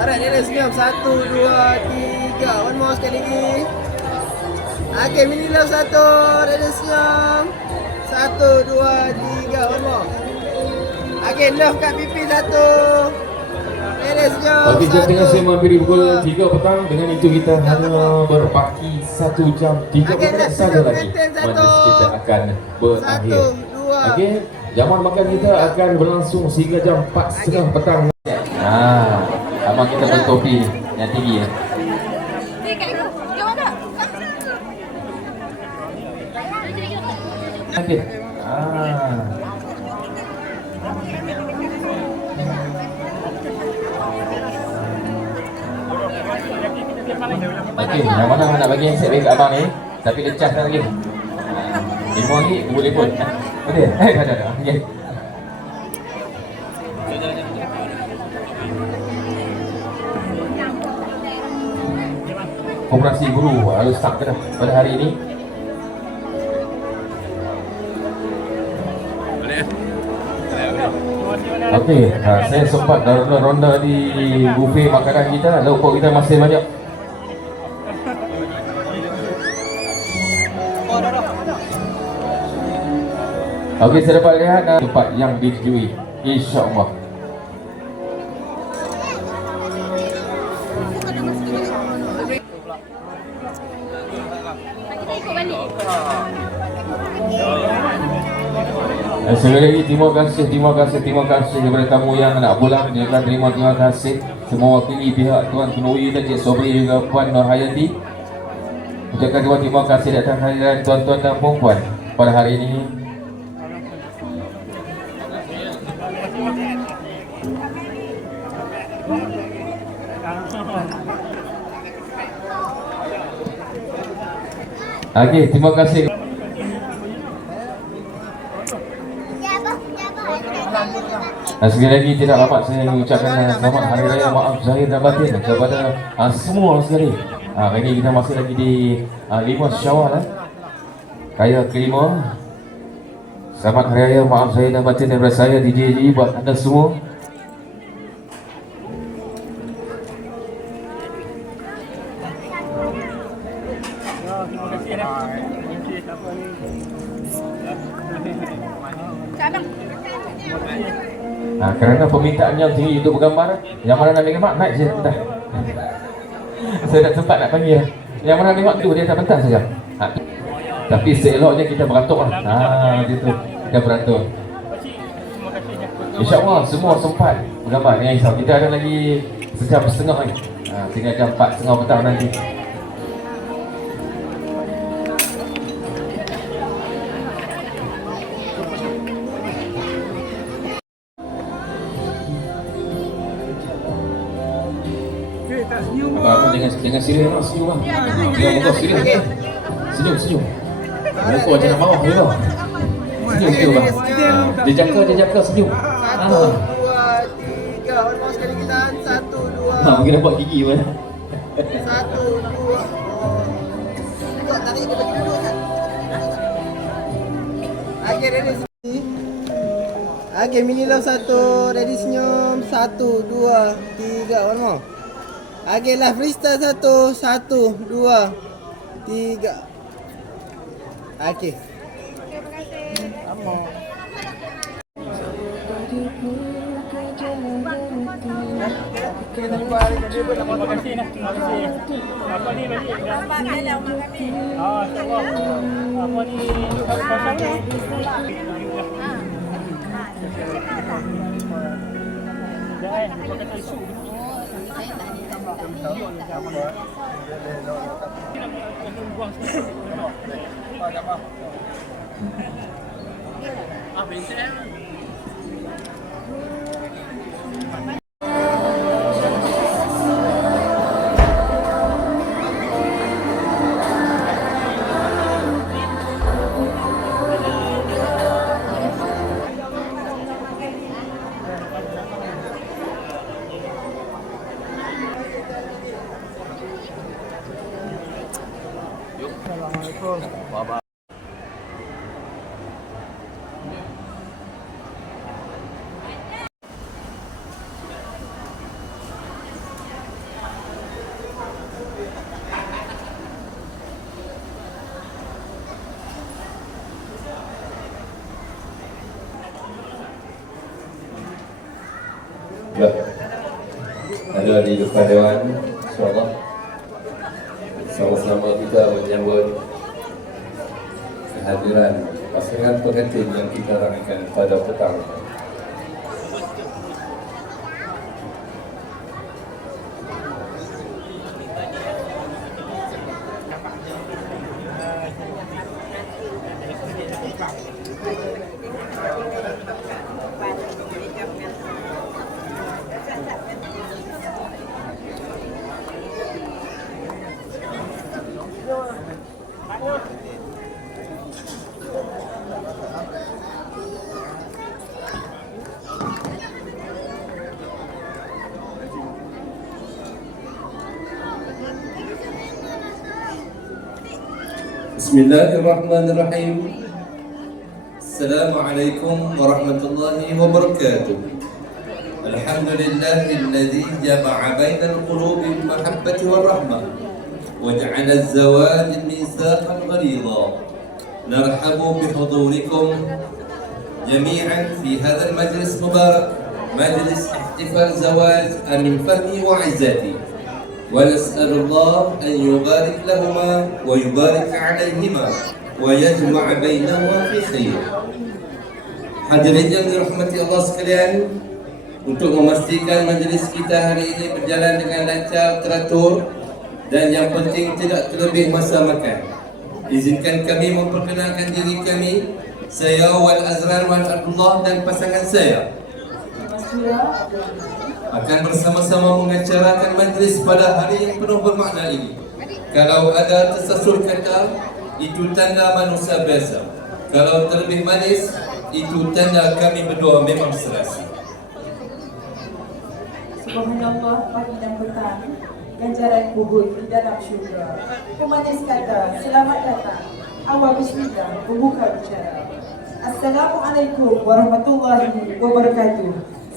Alright, dia dah senyum. 1, 2, 3. One more sekali lagi. Okey, mini love 1. Dia dah senyum. 1, 2, 3. One more. Okey, love kat pipi 1. Dia dah senyum. Okey, jam tengah saya menghampiri pukul 3 petang. Dengan itu kita hanya berbaki 1 jam 3 minit saja lagi. Majlis kita akan berakhir. Okey, jamuan makan kita akan berlangsung sehingga jam 4.30 petang. Abang kita bertopi yang tinggi ya. Ni kat aku. Jom tak? Okey. Okey, yang mana nak bagi handset bagi kat abang ni, tapi dia charge lagi. Lima lagi boleh pun. Boleh? Ada. Okey. Koperasi guru harus start dah pada hari ini. Okey, saya sempat ronda di buffet makanan kita. Lauk kita masih banyak. Okey, saya dapat lihat tempat yang ditujui, insya-Allah. Kita ikut balik. Sekali lagi terima kasih kepada tamu yang nak pulang. Juga terima kasih semua wakili pihak Tuan Kenuri dan Cik Sobri juga Puan Nur Hayati. Ucapkan terima kasih datang hadiran tuan-tuan dan puan-puan pada hari ini. Okey, terima kasih. Sekali lagi tidak dapat saya mengucapkan selamat Hari Raya Maaf Zahir dan Batin kepada semua sekali. Hari ini kita masih lagi di 5 Syawal Raya kelima. Selamat Hari Raya Maaf Zahir dan Batin daripada saya DJ Ji buat anda semua. Kerana permintaan yang tinggi untuk bergambar, yang mana nak ambil mak naik saya bentar. Saya tak sempat nak panggil. Yang mana ambil mak tu dia tak bentar saja. Tapi seeloknya kita beratur lah. Gitu. Kita beratur. InsyaAllah semua sempat bergambar. Jangan risau. Kita ada lagi sejam setengah lagi. Tinggal jam 4:30 petang nanti. Abang jangan serius lah, senyum lah. Jangan muka serius. Senyum. Muka macam nak marah je lah. Senyum bang. Dia jangka senyum. 1, 2, 3. Almost sekali kita. 1, 2. Mungkin nampak gigi pun. 1, 2. Tengok tarik dia bagi duduk kan. Okey, ready sini. Okey, mini love 1. Ready senyum. 1, 2, 3. One more. Okey lah, freestyle 1, 2, 3. Okey. Terima kasih. Apa ni balik? Apa ni kosong ni? Dah apa kata isu. Ada di depan Dewan, insyaAllah sama-sama kita menyambut kehadiran pasangan pengantin yang kita raikan pada petang. Bismillahirrahmanirrahim. Assalamualaikum warahmatullahi wabarakatuh. Alhamdulillahilladzi jama'a bainal qulubi bil mahabbati war rahmah wa ja'ala az-zawaj mithaqan ghalidha. Narhabu bihudurikum jami'an fi hadzal majlis mubarak, majlis ihtifal zawaj Amin Fahmi wa Izzati. ونسأل الله أن يبارك لهما ويبارك عليهما ويجمع بينهما في خير. Hadirin yang dirahmati Allah sekalian, untuk memastikan majlis kita hari ini berjalan dengan lancar, teratur dan yang penting tidak terlebih masa makan, izinkan kami memperkenalkan diri kami. Saya Wal Azran Wal Abdullah dan pasangan saya akan bersama-sama mengacarakan majlis pada hari yang penuh bermakna ini. Kalau ada tersasul kata, itu tanda manusia biasa. Kalau terlebih manis, itu tanda kami berdua memang serasi. Subhanallah, pagi dan petang, ganjaran buhur di dalam syurga. Pemanis kata, selamat datang. Awal bismillah, membuka bicara. Assalamualaikum warahmatullahi wabarakatuh.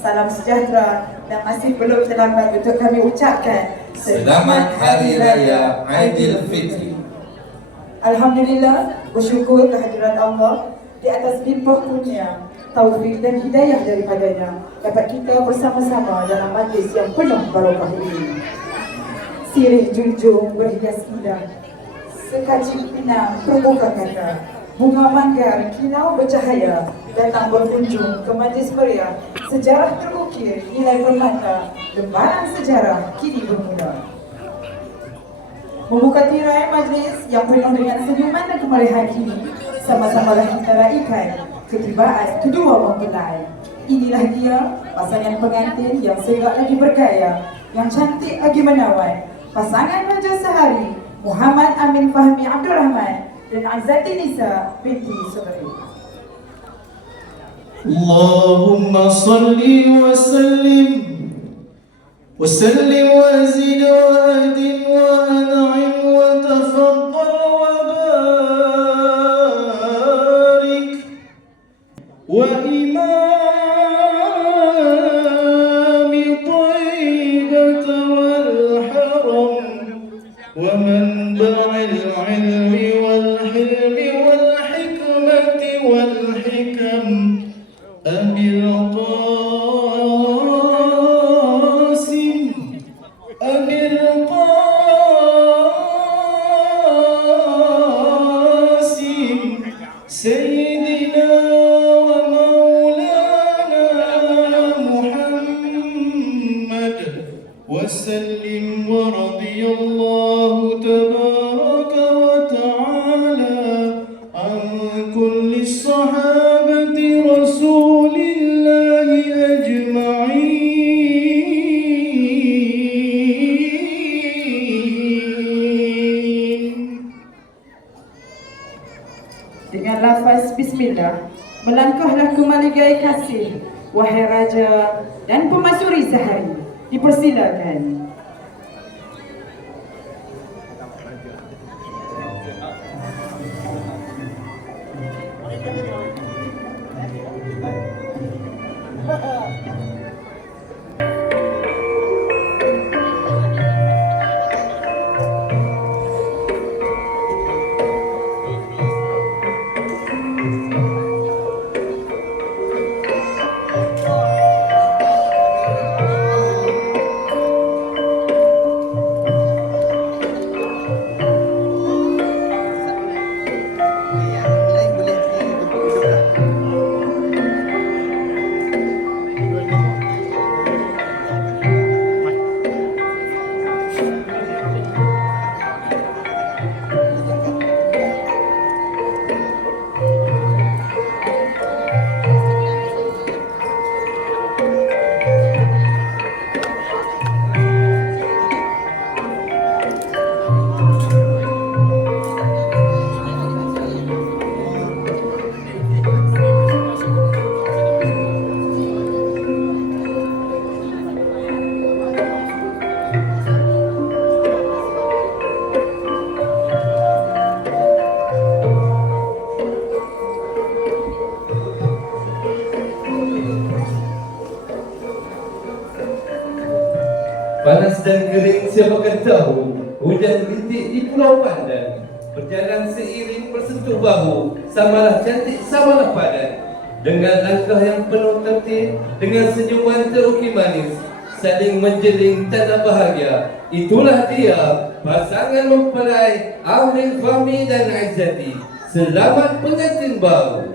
Salam sejahtera dan masih belum terlambat untuk kami ucapkan Selamat Hari Raya Aidilfitri. Alhamdulillah, bersyukur kehadiran Allah di atas limpah kurnia, taufik dan hidayah daripadanya dapat kita bersama-sama dalam majlis yang penuh barakah ini. Sirih junjung berhias indah, sekacik pinang permuka kata, bunga manggar kilau bercahaya datang berkunjung ke majlis meriah. Sejarah terukir, nilai permata, lembaran sejarah kini bermula. Membuka tirai majlis yang penuh dengan senyuman dan kemeriahan ini, sama-samalah kita raikan ketibaan kedua mempelai. Inilah dia pasangan pengantin yang segak lagi bergaya, yang cantik lagi menawan. Pasangan Raja Sehari, Muhammad Amin Fahmi Abdul Rahman dan Azati Nisa binti Sobri. Allahumma salli wa sallim وسلم وزد وأهد وأنعم وتفضل وبارك وإمام طيبة والحرم ومنبع العلم والحلم والحكمة والحكم أبي سيدنا ومولانا محمد وسلم ورضي الله تبارك وتعالى عن كل الصحابة رسول الله أجمعين. Dengan lafaz bismillah, melangkahlah ke maligai kasih, wahai raja dan pemasuri sehari. Dipersilakan. Panas dan kering siapakah tahu, hujan rintik di Pulau Pandan, berjalan seiring bersentuh bahu, samalah cantik samalah padan. Dengan langkah yang penuh tertib, dengan senyuman terukir manis, saling menjeling tanda bahagia. Itulah dia pasangan mempelai Ahlul Fahmi dan Izzati. Selamat pengantin baru.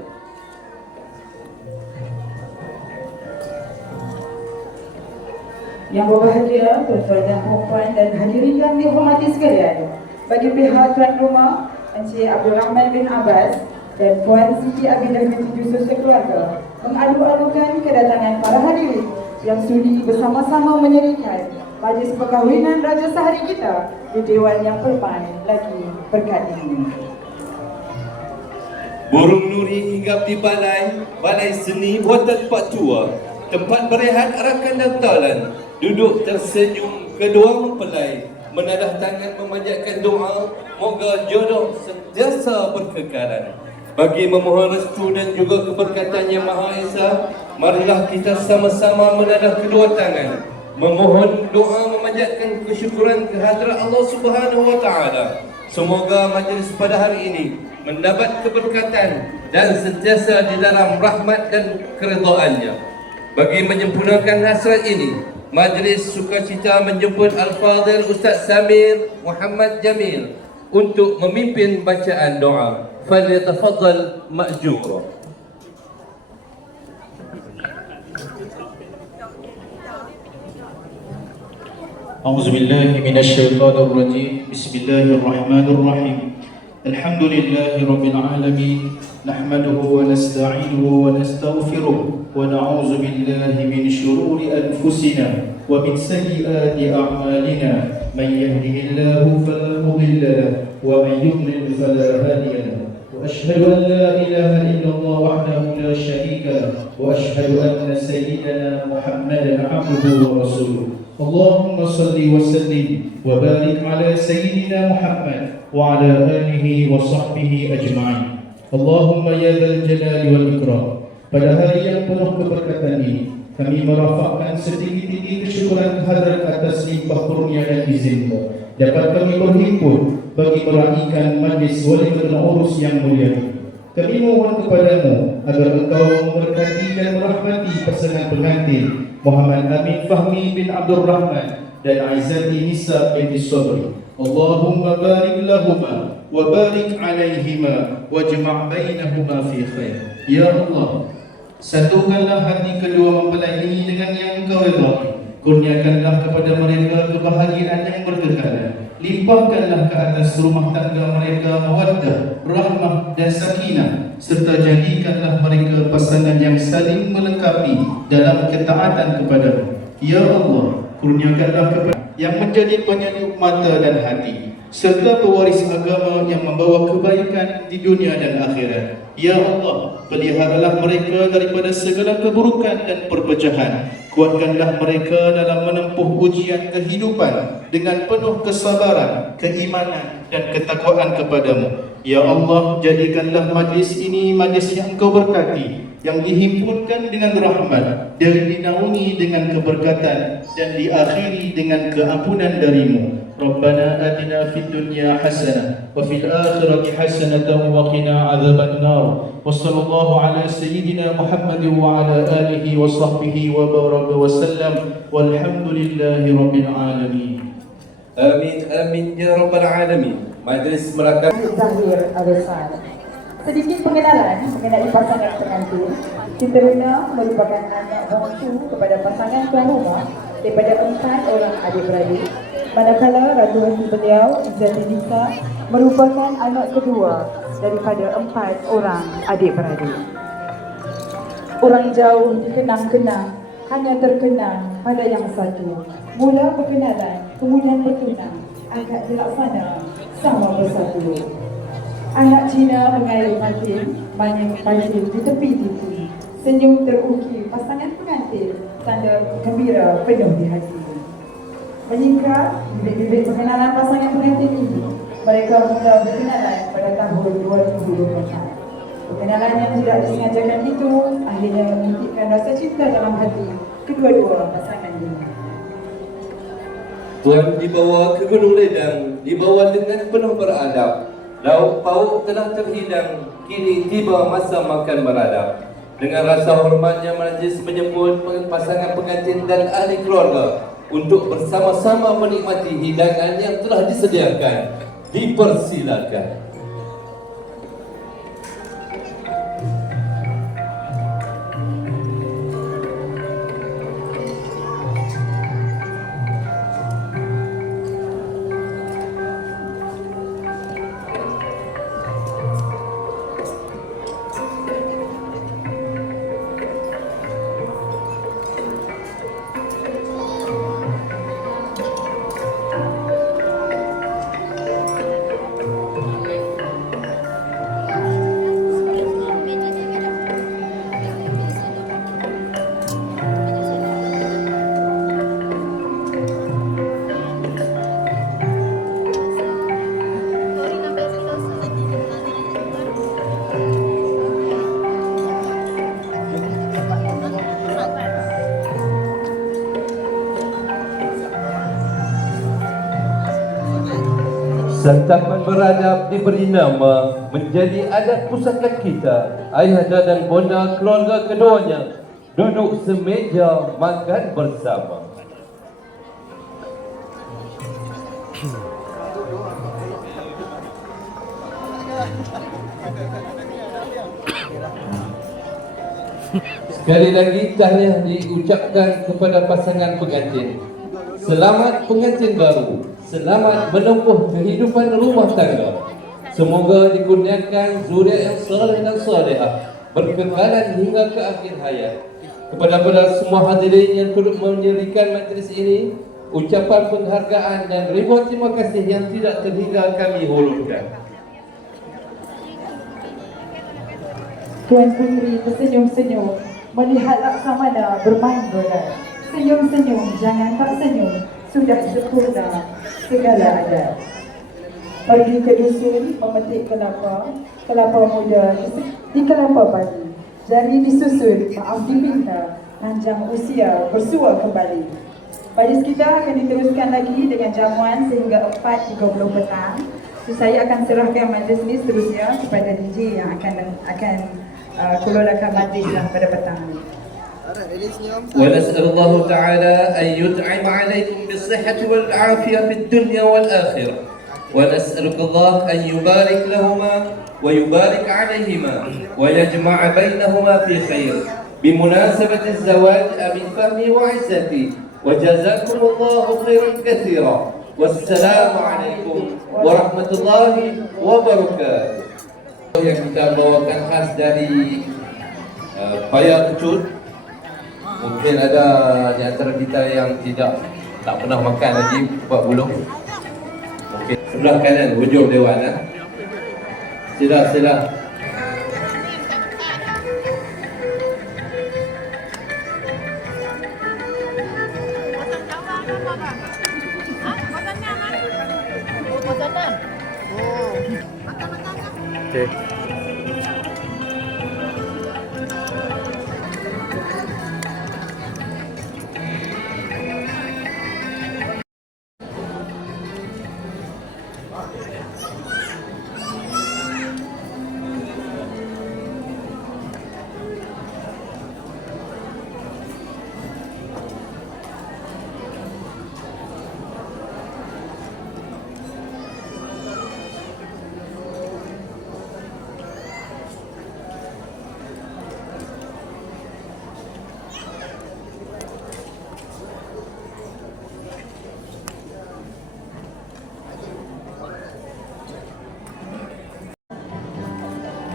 Yang berbahagia, tuan-tuan dan puan dan hadirin yang dihormati sekalian, bagi pihak tuan rumah Encik Abdul Rahman bin Abbas dan Puan Siti Abidah binti Yusuf sekeluarga mengalu-alukan kedatangan para hadirin yang sudi bersama-sama menyerikan majlis perkahwinan Raja Sehari kita di Dewan yang permai lagi berkat ini. Burung nuri hinggap di balai seni buatan Pak Tua, tempat berehat rakan dan talan. Duduk tersenyum kedua mempelai, menadah tangan memanjatkan doa, moga jodoh sentiasa berkekalan. Bagi memohon restu dan juga keberkatan Yang Maha Esa, marilah kita sama-sama menadah kedua tangan, memohon doa memanjatkan kesyukuran kehadrat Allah Subhanahu wa taala. Semoga majlis pada hari ini mendapat keberkatan dan sentiasa di dalam rahmat dan keridhaannya. Bagi menyempurnakan hasrat ini, majlis sukacita menjemput Al-Fadhil Ustaz Samir Muhammad Jamil untuk memimpin bacaan doa. Falyatafaddal ma'jura. أعوذ بالله من الشيطان الرجيم بسم الله الرحمن الرحيم الحمد لله رب العالمين نحمده ونستعينه ونستغفره ونعوذ بالله من شرور أنفسنا ومن سيئات أعمالنا من يهده الله فلا مضل له ومن يضلل فلا هادي له وأشهد أن لا إله إلا الله وحده لا شريك له وأشهد أن سيدنا محمدا عبده ورسوله اللهم صل وسلم وبارك على سيدنا محمد وعلى آله وصحبه أجمعين اللهم يا ذا الجلال والإكرام. Pada hari yang penuh keberkatan ini, kami merafakkan setinggi-tinggi kesyukuran kehadrat atas limpah kurnia dan izin-Mu dapat kami berhimpun bagi meraihkan majlis walimatul urus yang mulia ini. Kami mohon kepadamu agar Engkau memberkati dan merahmati pasangan pengantin Muhammad Amin Fahmi bin Abdul Rahman dan Izzati Nisa binti Sabri. Allahumma barik lahuma wa barik alaihima wajma' bainahuma fi khair. Ya Allah, satukanlah hati kedua mempelai ini dengan yang Engkau ridhai. Kurniakanlah kepada mereka kebahagiaan yang berkekalan. Limpahkanlah ke atas rumah tangga mereka mawaddah, rahmah dan sakinah, serta jadikanlah mereka pasangan yang saling melengkapi dalam ketaatan kepada-Mu. Ya Allah, kurniakanlah kepada yang menjadi penyanyuk mata dan hati, serta pewaris agama yang membawa kebaikan di dunia dan akhirat. Ya Allah, peliharalah mereka daripada segala keburukan dan perpecahan. Kuatkanlah mereka dalam menempuh ujian kehidupan dengan penuh kesabaran, keimanan dan ketakwaan kepada-Mu. Ya Allah, jadikanlah majlis ini majlis yang Engkau berkati, yang dihimpunkan dengan rahmat dan dinaungi dengan keberkatan dan diakhiri dengan keampunan dari-Mu. Rabbana atina fid dunya hasanah wa fil akhirati hasanatan wa qina adzaban nar. Wa sallallahu ala sayyidina Muhammad wa ala alihi wa sahbihi wa baraka wa sallam. Walhamdulillahi rabbil alamin. Amin amin ya rabbal alamin. Majlis merakan Zahir Al-San. Sedikit pengenalan mengenai pasangan pengantin. Cinteruna merupakan anak bungsu kepada pasangan tuan rumah daripada 4 orang adik-beradik. Manakala ratu hati beliau, Izzati Nisa, merupakan anak kedua daripada 4 orang adik-beradik. Orang jauh dikenang-kenang, hanya terkenang pada yang satu. Mula perkenalan, kemudian bertunang, akad dilaksana sama bersatu. Anak Cina mengayuh makin, banyak pasir di tepi titi. Senyum terukir pasangan pengantin, tanda gembira penuh di hati. Menyingkat bibit-bibit pengenalan pasangan pengantin ini, mereka mula berkenalan pada tahun 2024. Perkenalan yang tidak disengajakan itu akhirnya menitikkan rasa cinta dalam hati kedua-dua pasangan ini. Tuan dibawa ke Gunung Ledang, dibawa dengan penuh beradab. Lauk pauk telah terhidang, kini tiba masa makan beradab. Dengan rasa hormatnya majlis menyebut pasangan pengantin dan ahli keluarga untuk bersama-sama menikmati hidangan yang telah disediakan. Dipersilakan. Santapan beradab diberi nama menjadi adat pusaka kita. Ayahanda dan bonda keluarga keduanya duduk semeja makan bersama. Sekali lagi tahniah diucapkan kepada pasangan pengantin. Selamat pengantin baru. Selamat menempuh kehidupan rumah tangga. Semoga dikurniakan zuriat yang saleh dan salehah, berkekalan hingga ke akhir hayat. Kepada semua hadirin yang turut menyerikan majlis ini, ucapan penghargaan dan ribuan terima kasih yang tidak terhingga kami hulurkan. Tuan Puteri tersenyum-senyum melihat Laksamana bermain bola. Senyum-senyum, jangan tak senyum, sudah sempurna segala adat. Pergi ke dusun memetik kelapa muda di kelapa pagi. Jari disusun, maaf dipinta, panjang usia bersua kembali. Majlis kita akan diteruskan lagi dengan jamuan sehingga 4.30 petang. Saya akan serahkan majlis ini seterusnya kepada DJ yang akan kelolakan majlis pada petang ini. ونسأل الله تعالى أن يدعم عليكم بالصحة والعافية في الدنيا والآخرة ونسألك الله أن يبارك لهما ويبارك عليهما ويجمع بينهما في خير بمناسبة الزواج أبي فهمي وعزتي وجزاكم الله خيرا كثيرا والسلام عليكم ورحمة الله وبركاته. Yang kita bawakan khas dari Paya Kecut. Mungkin ada di antara kita yang tak pernah makan lagi kupat buluh. Mungkin sebelah kanan hujung dewan ya. Sila. Okay.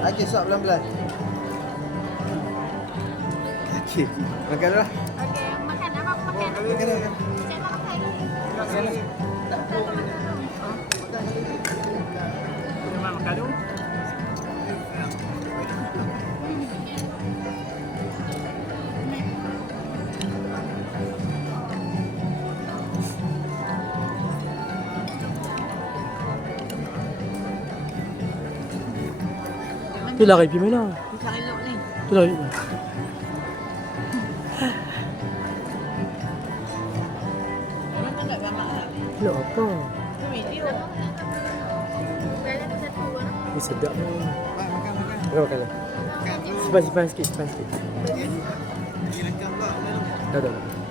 Okey, suap pelan-pelan. Okey, makan dah. Okey, makan apa aku makan? Makan dah. Makan dulu. Tu lari pergi mana? Bukan elok ni. Tu lari. Orang tak nak gambar lah. Elok apa? Tu video. Bukan ada satu orang. Ni sedap ni. Makan. Berapa kali? Simpan sikit, simpan sikit. Dah.